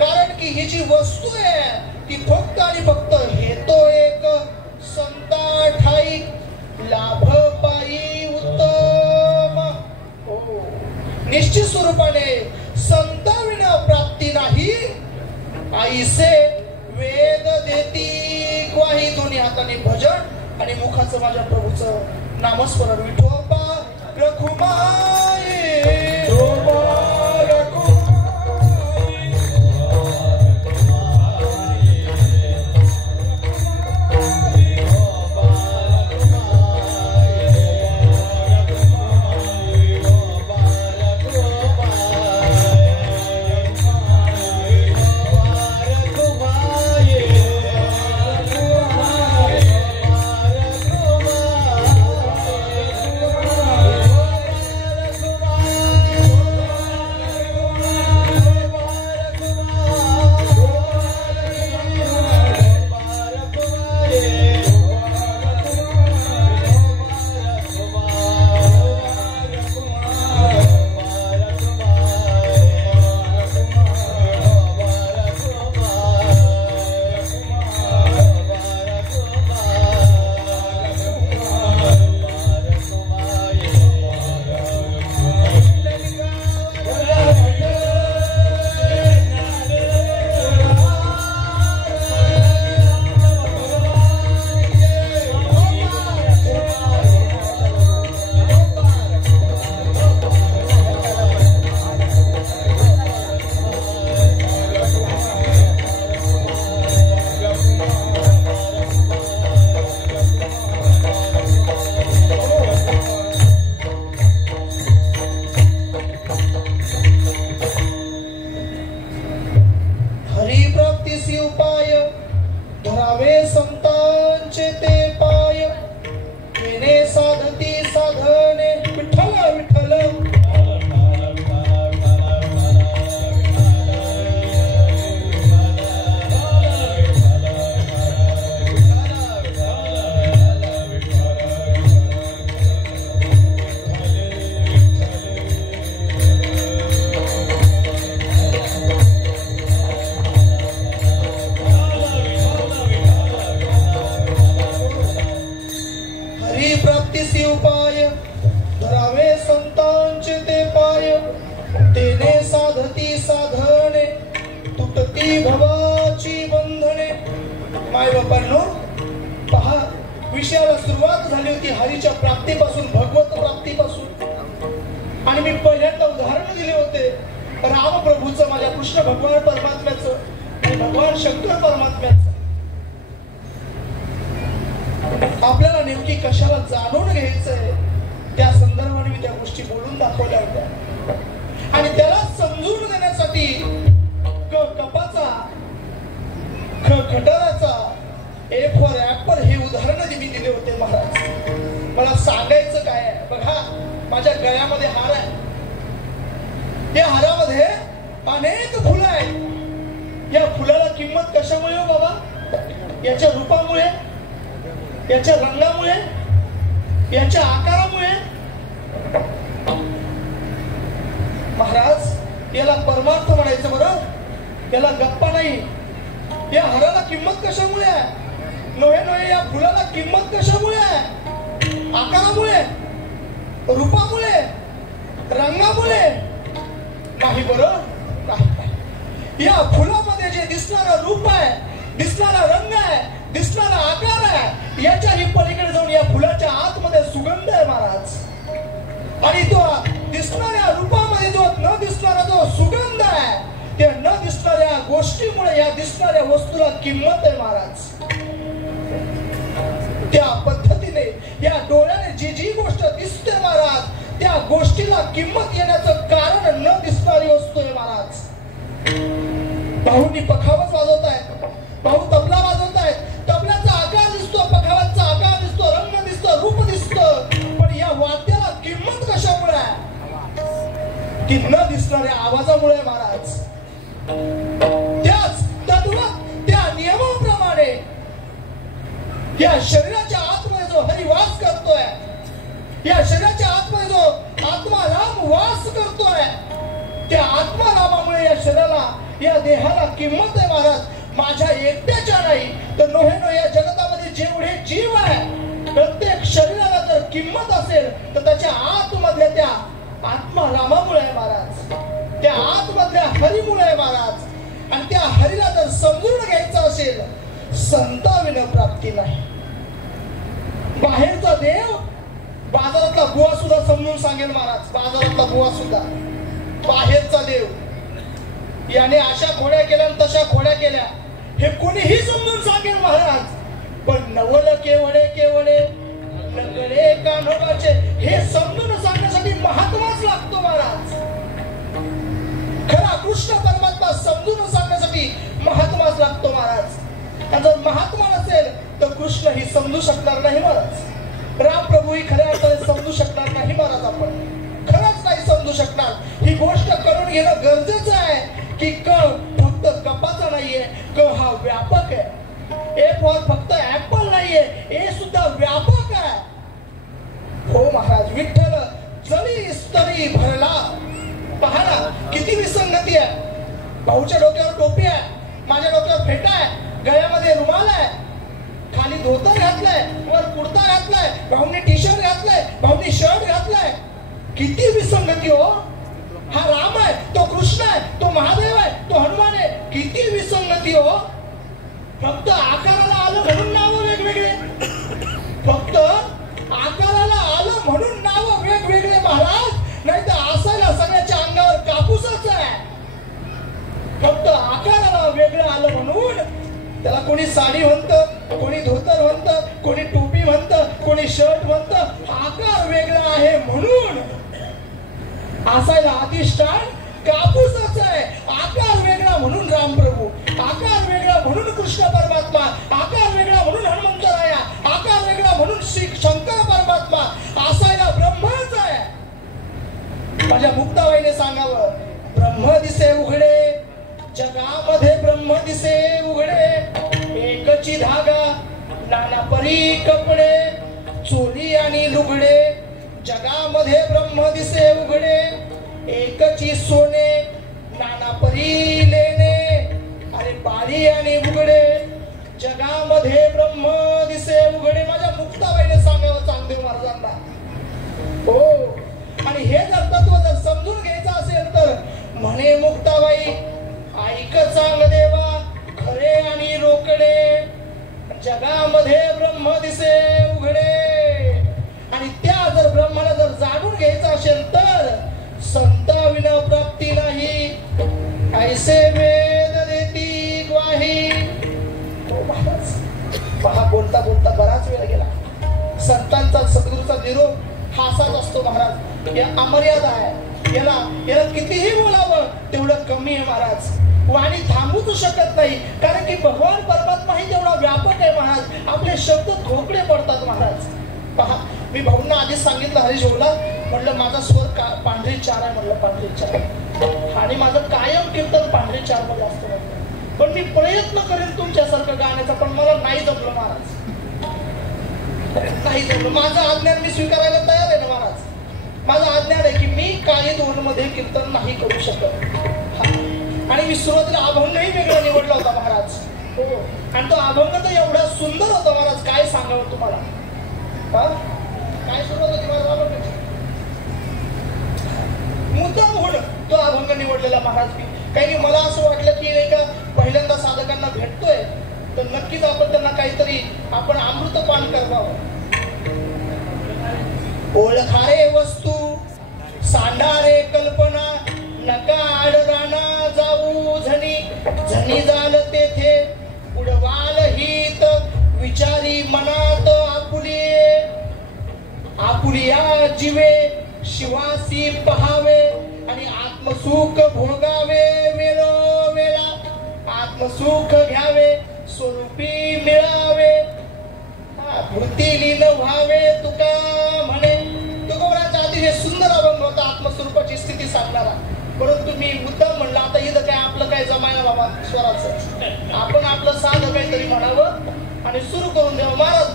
कारण की ही जी वस्तू आहे ती फक्त आणि फक्त हेतो एक संता ठाई लाभ पायी उत्तम. हो, निश्चित स्वरूपाने संताविना प्राप्ती नाही. आईसे वेद देती ग्वाही. दोन्ही हाताने भजन आणि मुखाचं माझ्या प्रभूचं नामस्मरण. विठोबा रखुमाई विषयाला सुरुवात झाली होती हरीच्या प्राप्तीपासून, भगवत प्राप्तीपासून. आणि मी पहिल्यांदा उदाहरण दिले होते रामप्रभूचं, माझ्या कृष्ण भगवान परमात्म्याचं आणि भगवान शंकर परमात्म्याचं. आपल्याला नेमकी कशाला जाणून घ्यायचंय त्या संदर्भाने मी त्या गोष्टी बोलून दाखवल्या होत्या. आणि त्याला समजून देण्यासाठी कपाचा, खटाराचा, ए फॉर ऍपल हे उदाहरण मी दिले होते महाराज. मला सांगायचं काय आहे बघा, माझ्या गळ्यामध्ये हार आहे. या हारामध्ये अनेक फुलं आहेत. या फुलाला किंमत कशामुळे हो बाबा? याच्या रूपामुळे, याच्या रंगामुळे, याच्या आकारामुळे. महाराज याला परमार्थ म्हणायचं बरं, याला गप्पा नाही. या हाराला किंमत कशामुळे आहे? नव्हे नव्हे, या फुलाला किंमत कशामुळे आहे? आकारामुळे, रूपामुळे, रंगामुळे नाही बरं, नाही. या फुलामध्ये जे दिसणारा रूप आहे, दिसणारा रंग आहे, दिसणारा आकार आहे, याच्याही पलीकडे जाऊन या फुलाच्या आतमध्ये सुगंध आहे महाराज. आणि तो दिसणाऱ्या रूपामध्ये जो न दिसणारा जो सुगंध आहे, त्या न दिसणाऱ्या गोष्टीमुळे या दिसणाऱ्या वस्तूला किंमत आहे महाराज. त्या पद्धतीने या डोळ्याने जी जी गोष्ट दिसते महाराज, त्या गोष्टीला किंमत येण्याचं कारण न दिसणारी वस्तू आहे महाराज. भाऊनी पखावच वाजवतायत, भाऊ तबला वाजवतायत, तबल्याचा आकार दिसतो, पखावाचा आकार दिसतो, रंग दिसतो, रूप दिसतं, पण या वाद्याला किंमत कशामुळे आहे? ती न दिसणाऱ्या आवाजामुळे महाराज. त्याच तद्वत त्या नियमाप्रमाणे या शरीराच्या आतमध्ये जो हरिवास करतोय, या शरीराच्या आतमध्ये जो आत्माराम वास करतोय, त्या आत्मारामामुळे या शरीराला, या देहाला किंमत आहे महाराज. माझ्या एकट्याच्या नाही तर नोहेनो या जगतामध्ये जेवढे जीव आहे, प्रत्येक शरीराला जर किंमत असेल तर त्याच्या आतमधल्या त्या आत्मारामामुळे आहे महाराज, त्या आतमधल्या हरीमुळे आहे महाराज. आणि त्या हरीला जर समजून घ्यायचं असेल, संताविना प्राप्ती नाही. बाहेरचा देव बाजारातला बुवा सुद्धा समजून सांगेल महाराज, बाजारातला बुवा सुद्धा. बाहेरचा देव याने अशा खोड्या केल्या तशा खोड्या केल्या हे कोणीही समजून सांगेल महाराज. पण नवल केवळे केवळे नगरे कान्होबाचे हे समजून सांगण्यासाठी महात्माच लागतो महाराज. खरा कृष्ण परमात्मा समजून सांगण्यासाठी महात्माच लागतो महाराज. आणि जर महात्मा नसेल तर कृष्ण ही समजू शकणार नाही महाराज. राम प्रभू ही खऱ्या अर्थाने समजू शकणार नाही महाराज. आपण खरंच नाही समजू शकणार. ही गोष्ट करून घेणं गरजेचं आहे की क फक्त कपाचा नाहीये, क हा व्यापक आहे. ए फॉर फक्त ऍपल नाहीये, ए सुद्धा व्यापक आहे. हो महाराज, विठ्ठल जरी स्तरी भरला. पहा ना किती विसंगती आहे. भाऊच्या डोक्यावर टोपी आहे, माझ्या डोक्यावर फेटा आहे, गळ्यामध्ये रुमाल आहे, खाली धोतर घातलाय, वर कुर्ता घातलाय, भाऊने टी शर्ट घातलाय, भाऊने शर्ट घातलाय. किती विसंगती हो. हा राम आहे, तो कृष्ण आहे, तो महादेव आहे, तो हनुमान आहे. किती विसंगती हो. फक्त आकाराला आलं म्हणून नाव वेगवेगळे, फक्त आकाराला आलं म्हणून नाव वेगवेगळे महाराज. नाही तर असायला सगळ्याच्या अंगावर कापूसच आहे. फक्त आकाराला वेगळं आलं म्हणून त्याला कोणी साडी म्हणतं, कोणी धोतर म्हणतं, कोणी टोपी म्हणतं, कोणी शर्ट म्हणतं. आकार वेगळा आहे म्हणून असायला अधिष्ठान कापूसच आहे. आकार वेगळा म्हणून रामप्रभू, आकार वेगळा म्हणून कृष्ण परमात्मा, आकार वेगळा म्हणून हनुमंतराया, आकार वेगळा म्हणून श्री शंकर परमात्मा. असायला ब्रह्मच आहे. माझ्या मुक्ताबाईने सांगावं, ब्रह्म दिसे उघडे जगामध्ये, ब्रह्म दिसे उघडे, एकची धागा नाना परी कपडे, चोरी आणि लुगडे. जगामध्ये ब्रह्म दिसे उघडे, एकची सोने नाना परी लेणे. अरे बारी आणि उघडे, जगामध्ये ब्रह्म दिसे उघडे. माझ्या मुक्ताबाईने सांगावं चांगदेव महाराजांना. हो, आणि हे जर तत्व जर समजून घ्यायचं असेल तर म्हणे मुक्ताबाई, ऐक चांगदेवा खरे आणि रोकडे, जगामध्ये ब्रह्म दिसे उघडे. आणि त्या जर ब्रह्माला जर जाणून घ्यायचं असेल तर संताविना प्राप्ती नाही, ऐसे वेद देती ग्वाही. पहा, बोलता बोलता बराच वेळ गेला. संतांचा सद्गुरूचा निरोप हा असाच असतो महाराज. या अमर्यादा आहे, याला कितीही बोलावं तेवढं कमी आहे महाराज. वाणी थांबूच शकत नाही, कारण की भगवान परमात्मा ही तेवढा व्यापक आहे महाराज. आपले शब्द ठोकळे पडतात महाराज. पहा, मी भाऊंना आधीच सांगितलं हरीश भाऊला, म्हटलं माझा स्वर पांढरी चार आहे, म्हटलं पांढरी चार, आणि माझं कायम कीर्तन पांढरी चार मध्ये असतं. पण मी प्रयत्न करेन तुमच्यासारखं गाण्याचा, पण मला नाही जमलं महाराज, नाही जमलं. माझं आज्ञान मी स्वीकारायला तयार आहे ना महाराज. माझं आज्ञान आहे की मी काही दोन मध्ये कीर्तन नाही करू शकत. आणि मी सुरुवातीला अभंगही वेगळा निवडला होता महाराज. हो, आणि तो अभंग तर एवढा सुंदर होता महाराज, काय सांगावं तुम्हाला. काय सुरुवात होती माझ्या अभंगाची. मुद्दाम होणं तो अभंग निवडलेला महाराज मी. कारण की मला असं वाटलं की नाही का, पहिल्यांदा साधकांना भेटतोय तर नक्कीच आपण त्यांना काहीतरी आपण अमृतपान करावं. ओळखारे वस्तू सांडारे कल्पना, नका आडराना जाऊ झनी, झनी झालं तेथे उडवाल हित विचारी मनात. तुरिया जीवे शिवासी पहावे आणि आत्मसुख भोगावे वेळोवेळा आत्मसुख घ्यावे स्वरूपी मिळावे मूर्ती लीन व्हावे तुका म्हणे. तुकोबराच्या अतिशय सुंदर अभंग होता आत्मस्वरूपाची स्थिती सांगणारा. परंतु मी मुद्दाम म्हणलं आता इथं काय आपलं काय जमायला बाबा स्वराचं आपण आपलं साधं काहीतरी म्हणावं आणि सुरू करून द्यावं. महाराज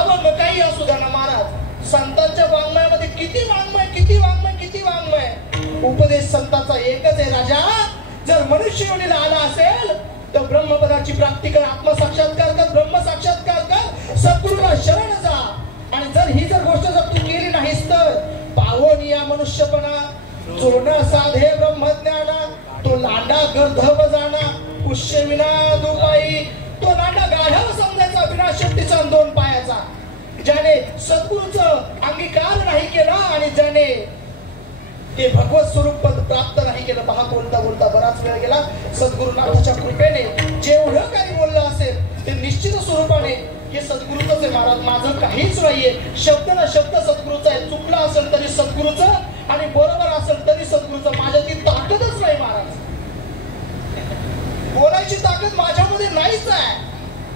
अभंग काही असू द्या ना महाराज, संतांच्या वाङ्मयामध्ये किती वाङ्मय किती वाङ्मय किती वाङ्मय. उपदेश संतांचा एकच आहे राजा, जर मनुष्य योनीला आला असेल तर ब्रह्मपदाची प्राप्ती कर, आत्मसाक्षात्कार कर, ब्रह्म साक्षात्कार कर, सद्गुरूला शरण जा. आणि जर ही जर गोष्ट जर तू केली नाहीस तर पाहोन या मनुष्यपणा जो न साधे ब्रह्मज्ञाना तो लांडा गर्धव जाणा पुष्य विना दुपाई. तो लांडा गाढव समजायचा विना शक्तीचा दोन पायाचा. ज्याने सद्गुरूचं अंगीकार नाही केला आणि ज्याने ते भगवत स्वरूप प्राप्त नाही केलं. पहा बोलता बोलता बराच वेळ गेला. सद्गुरुनाथाच्या कृपेने जेवढं काही बोललं असेल ते निश्चित स्वरूपाने हे सद्गुरूच आहे महाराज, माझं काहीच नाहीये. शब्द ना शब्द सद्गुरूचा आहे. चुकला असेल तरी सद्गुरूचं आणि बरोबर असेल तरी सद्गुरूचं. माझ्यात ती ताकदच नाही महाराज, बोलायची ताकद माझ्यामध्ये नाहीच आहे.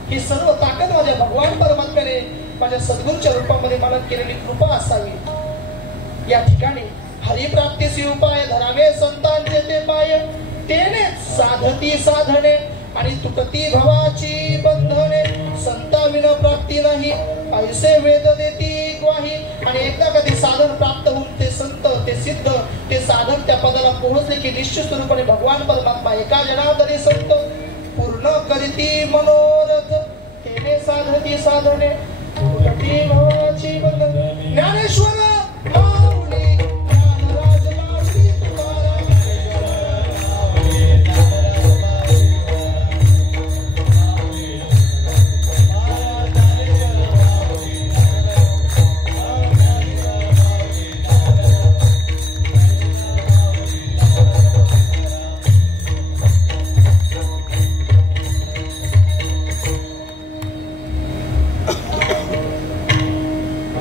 ही सर्व ताकद माझ्या भगवान परमात्म्याने माझ्या सद्गुरूच्या रूपामध्ये मला केलेली कृपा असावी. या ठिकाणी हरिप्राप्तीसी उपाय धरावे संतांचे ते पाय, तेने साधती साधने आणि तुटती भवाची बंधने. संताविना प्राप्ती नाही ऐसे वेद देती ग्वाही. आणि एकदा कधी साधन प्राप्त होऊन ते संत ते सिद्ध ते साधन त्या पदाला पोहोचले की निश्चित स्वरूपाने भगवान परमात्मा एका जनार्दनी संत पूर्ण करीती मनोरथ. तेने साधती साधने तुटती भवाची बंधने. ज्ञानेश्वर माऊली ज्ञानराज माऊली तुकाराम.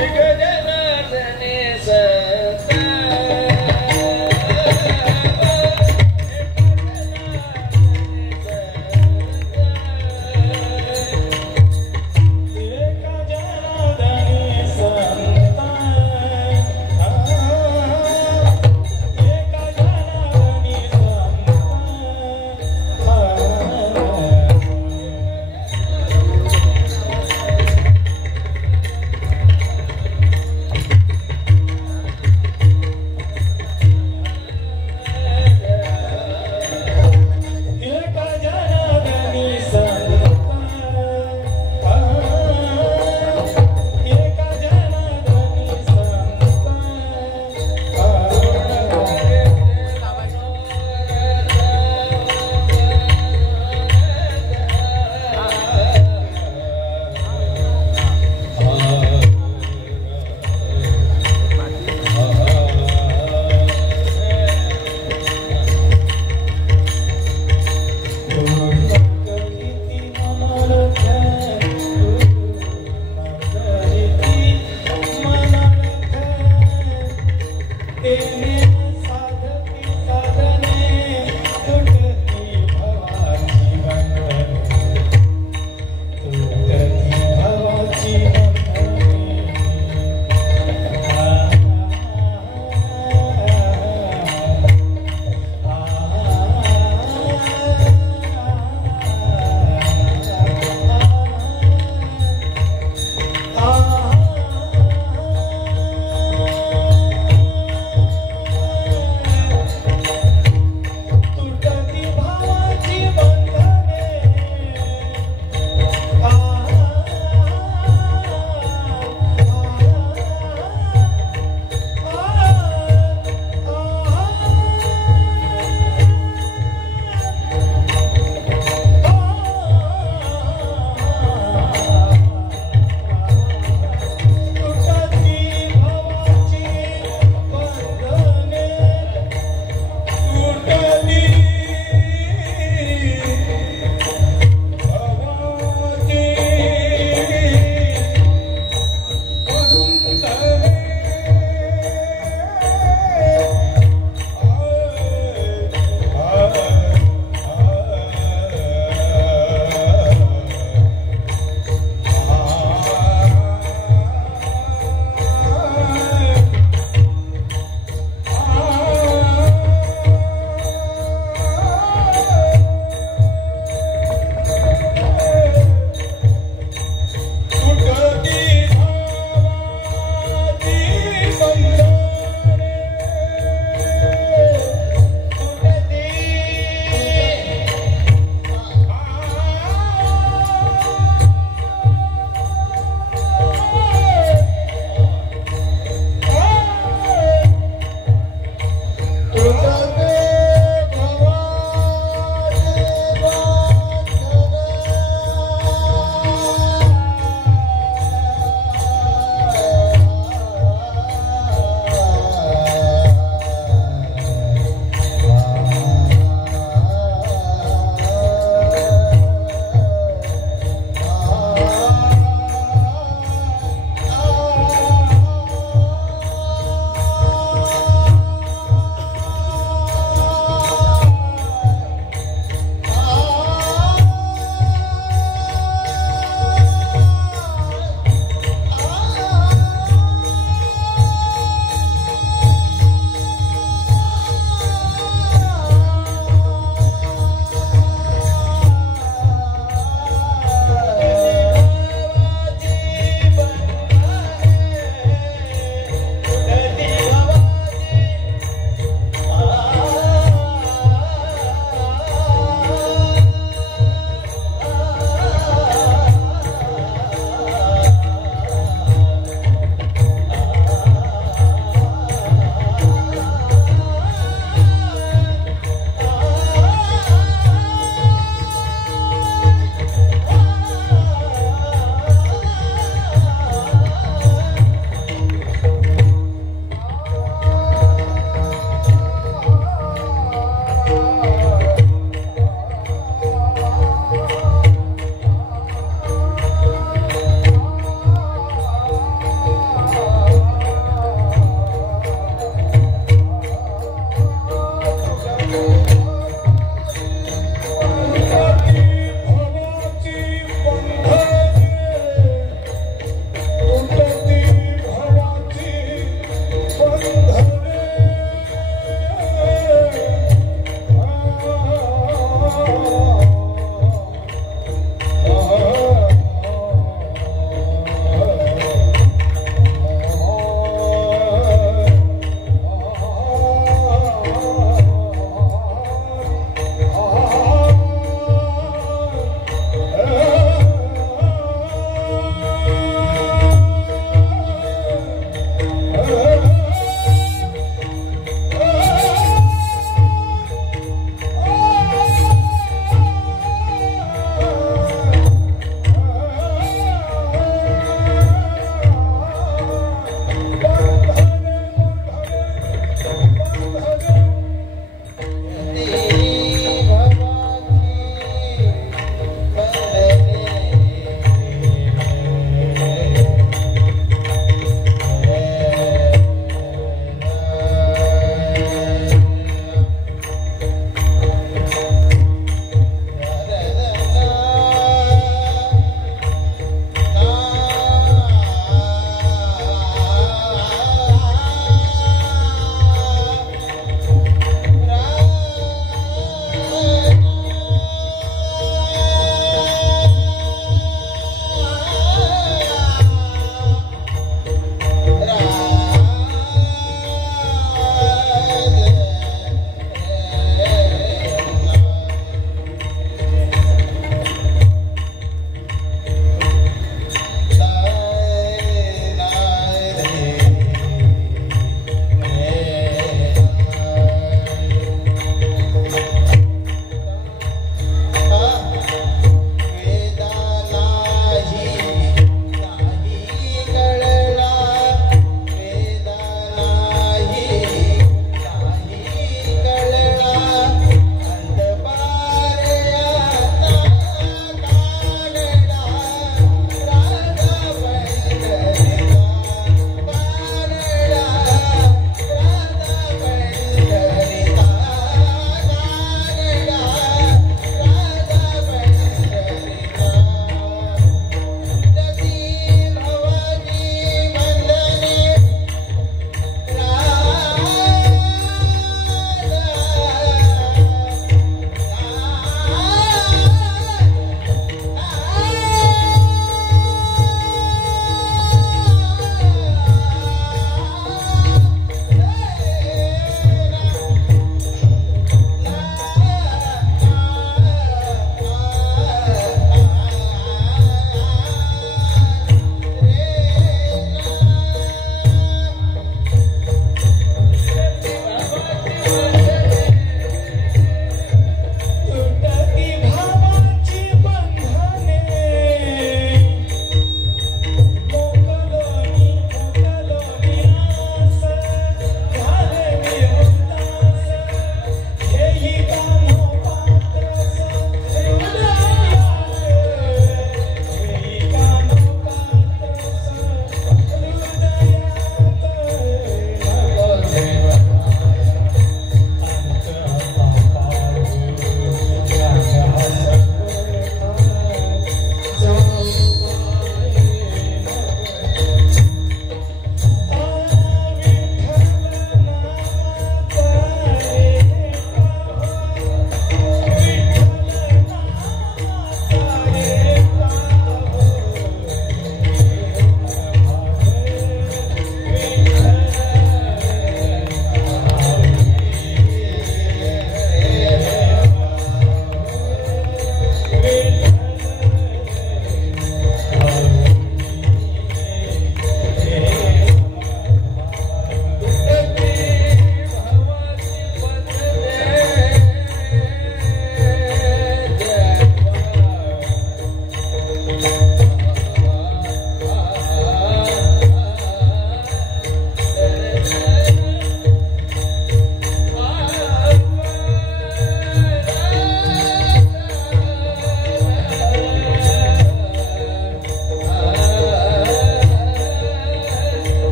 एक जनार्दन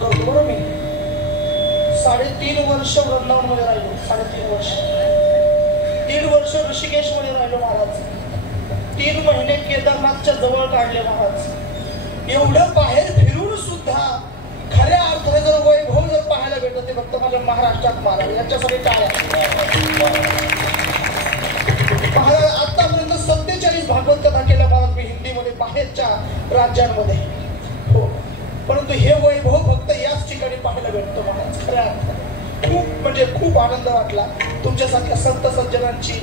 करतो बरं मी 3.5 वर्ष वृंदावन मध्ये राहिलो 3.5 वर्ष 1.5 वर्ष ऋषिकेश मध्ये राहिलो महाराज 3 महिने केदारनाथच्या जवळ काढले महाराज एवढं बाहेर फिरून सुद्धा खऱ्या अर्थाने जर वैभव जर पाहायला भेटत ते फक्त माझ्या महाराष्ट्रात महाराज यांच्यासाठी टाळ्या महाराज आतापर्यंत 47 भागवत कथा केल्या महाराज मी हिंदीमध्ये बाहेरच्या राज्यांमध्ये हो परंतु हे वैभव फक्त याच ठिकाणी पाहायला भेटतो महाराज खऱ्या अर्थाने खूप म्हणजे खूप आनंद वाटला तुमच्यासारख्या संत सज्जनांची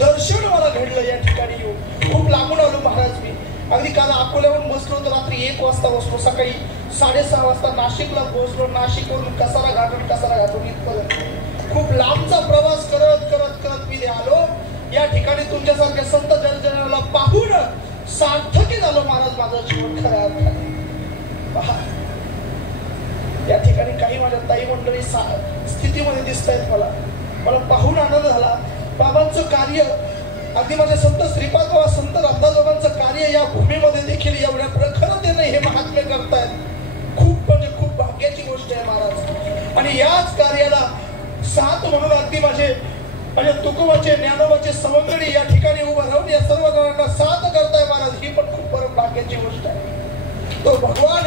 दर्शन मला घडलं या ठिकाणी येऊन खूप लांबून आलो महाराज मी अगदी काल अकोल्याहून बसलो तर रात्री 1 वाजता बसलो सकाळी 6:30 वाजता नाशिकला पोहोचलो नाशिकवरून कसारा घाटून इथपर्यंत खूप लांबचा प्रवास करत करत करत मी आलो या ठिकाणी तुमच्यासारख्या संत जनजनाला पाहून सार्थकी झालो महाराज माझं जीवन खऱ्या अर्थाने या ठिकाणी काही माझ्या ताई मंडळी स्थितीमध्ये दिसत आहेत मला पाहून आनंद झाला बाबांचं कार्य अगदी माझे संत श्रीपाद बाबा संत रामदास बाबांचं कार्य या भूमीमध्ये देखील एवढ्या प्रखरतेने हे महात्म्य करतायत खूप म्हणजे खूप भाग्याची गोष्ट आहे महाराज आणि याच कार्याला साथ म्हणून अगदी माझे तुकोबाचे ज्ञानोबाचे सवंगडी या ठिकाणी उभं राहून या सर्व जणांना साथ करताय महाराज ही पण खूप परम भाग्याची गोष्ट आहे तो भगवान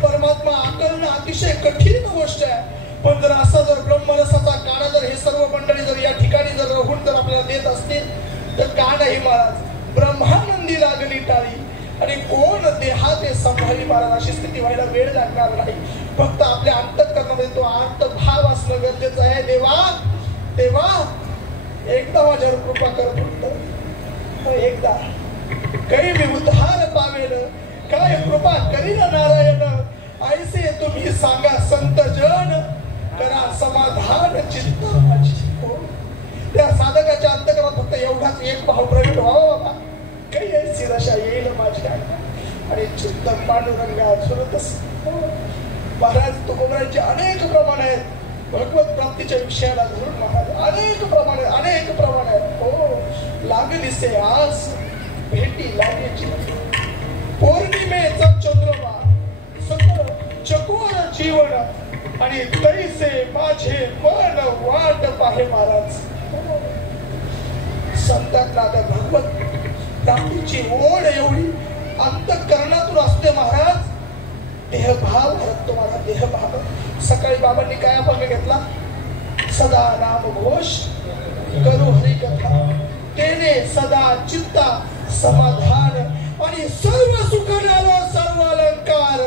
परमात्मा आकलणं अतिशय कठीण गोष्ट आहे पण जर असा जर ब्रह्मरसाचा काढा जर हे सर्व मंडळी जर या ठिकाणी जर राहून जर आपल्याला देत असतील तर का नाही महाराज ब्रह्मानंदी लागली टाळी आणि कोण देहात संभाळी महाराज अशी स्थिती व्हायला वेळ लागणार नाही फक्त आपल्या अंतःकरणामध्ये तो आर्त भाव असणं गरजेचं आहे देवा एकदा माझ्यावर कृपा कर फक्त एकदा काही मी उद्धार पावेल काय कृपा करील नारायण ऐसे तुम्ही सांगा संत जन करा समाधान चित्त त्या साधकाच्या अंतकरणात फक्त एवढाच एक भाव प्रगट व्हावा बाबा काही ऐसी दशा येईल माझ्या आणि चित्त पांडुरंगा सुरतस महाराज तुकोबांचे अनेक प्रमाण आहेत भगवत प्राप्तीच्या विषयाला धरून महाराज अनेक प्रमाण आहेत हो लागलीसे आस भेटी लागेची पौर्णिमेचा चंद्रमा सकल चकोर जीवन आणि तैसे माझे मन वाट पाहे महाराज संतांना त्या भगवत प्राप्तीची ओढ एवढी अंतःकरणातून असते महाराज देहभाव हरतो माझा देहभाव सकाळी बाबांनी काय आपण घेतला सदा नाम घोष करू हरी कथा तेने सदा चित्ता समाधान आणि सर्व सुखनाला सर्व अलंकार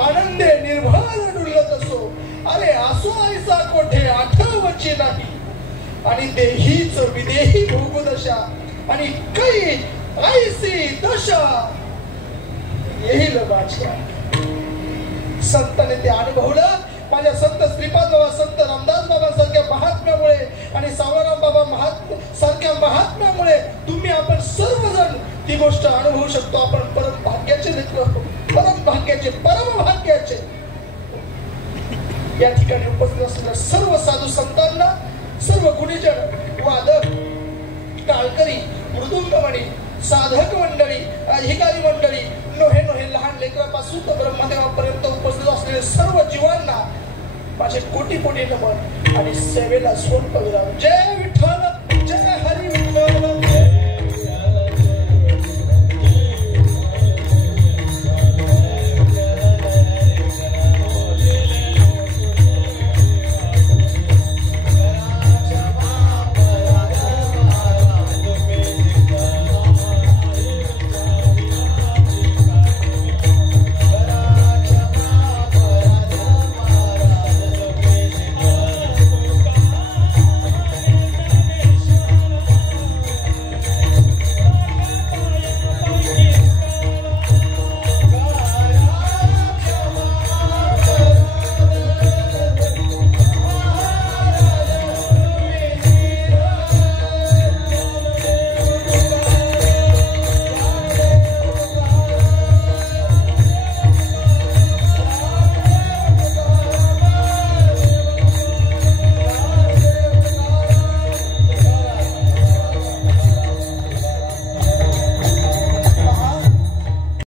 आनंदे निर्भर डुलत असो अरे असो ऐसा कोठे आठवची नाही आणि देहीच विदेही भोगदशा आणि काही ऐसी दशा येईल माझ्या संतांनी ते अनुभवलं माझ्या संत श्रीपाद बाबा संत रामदास बाबा सारख्या महात्म्यामुळे आणि सावळाराम बाबा सारख्या महात्म्यामुळे तुम्ही आपण सर्वजण ती गोष्ट अनुभवू शकतो आपण परम भाग्याचे परम भाग्याचे या ठिकाणी उपस्थित असलेल्या सर्व साधू संतांना सर्व गुणीजन वादक टाळकरी मृदुंगमणी साधक मंडळी अधिकारी मंडळी नोहे लहान लेकरापासून तर ब्रह्मदेवापर्यंत उपस्थित असलेले सर्व जीवांना माझे कोटी नमन आणि सेवेला स्वरूप विराम जय विठ्ठल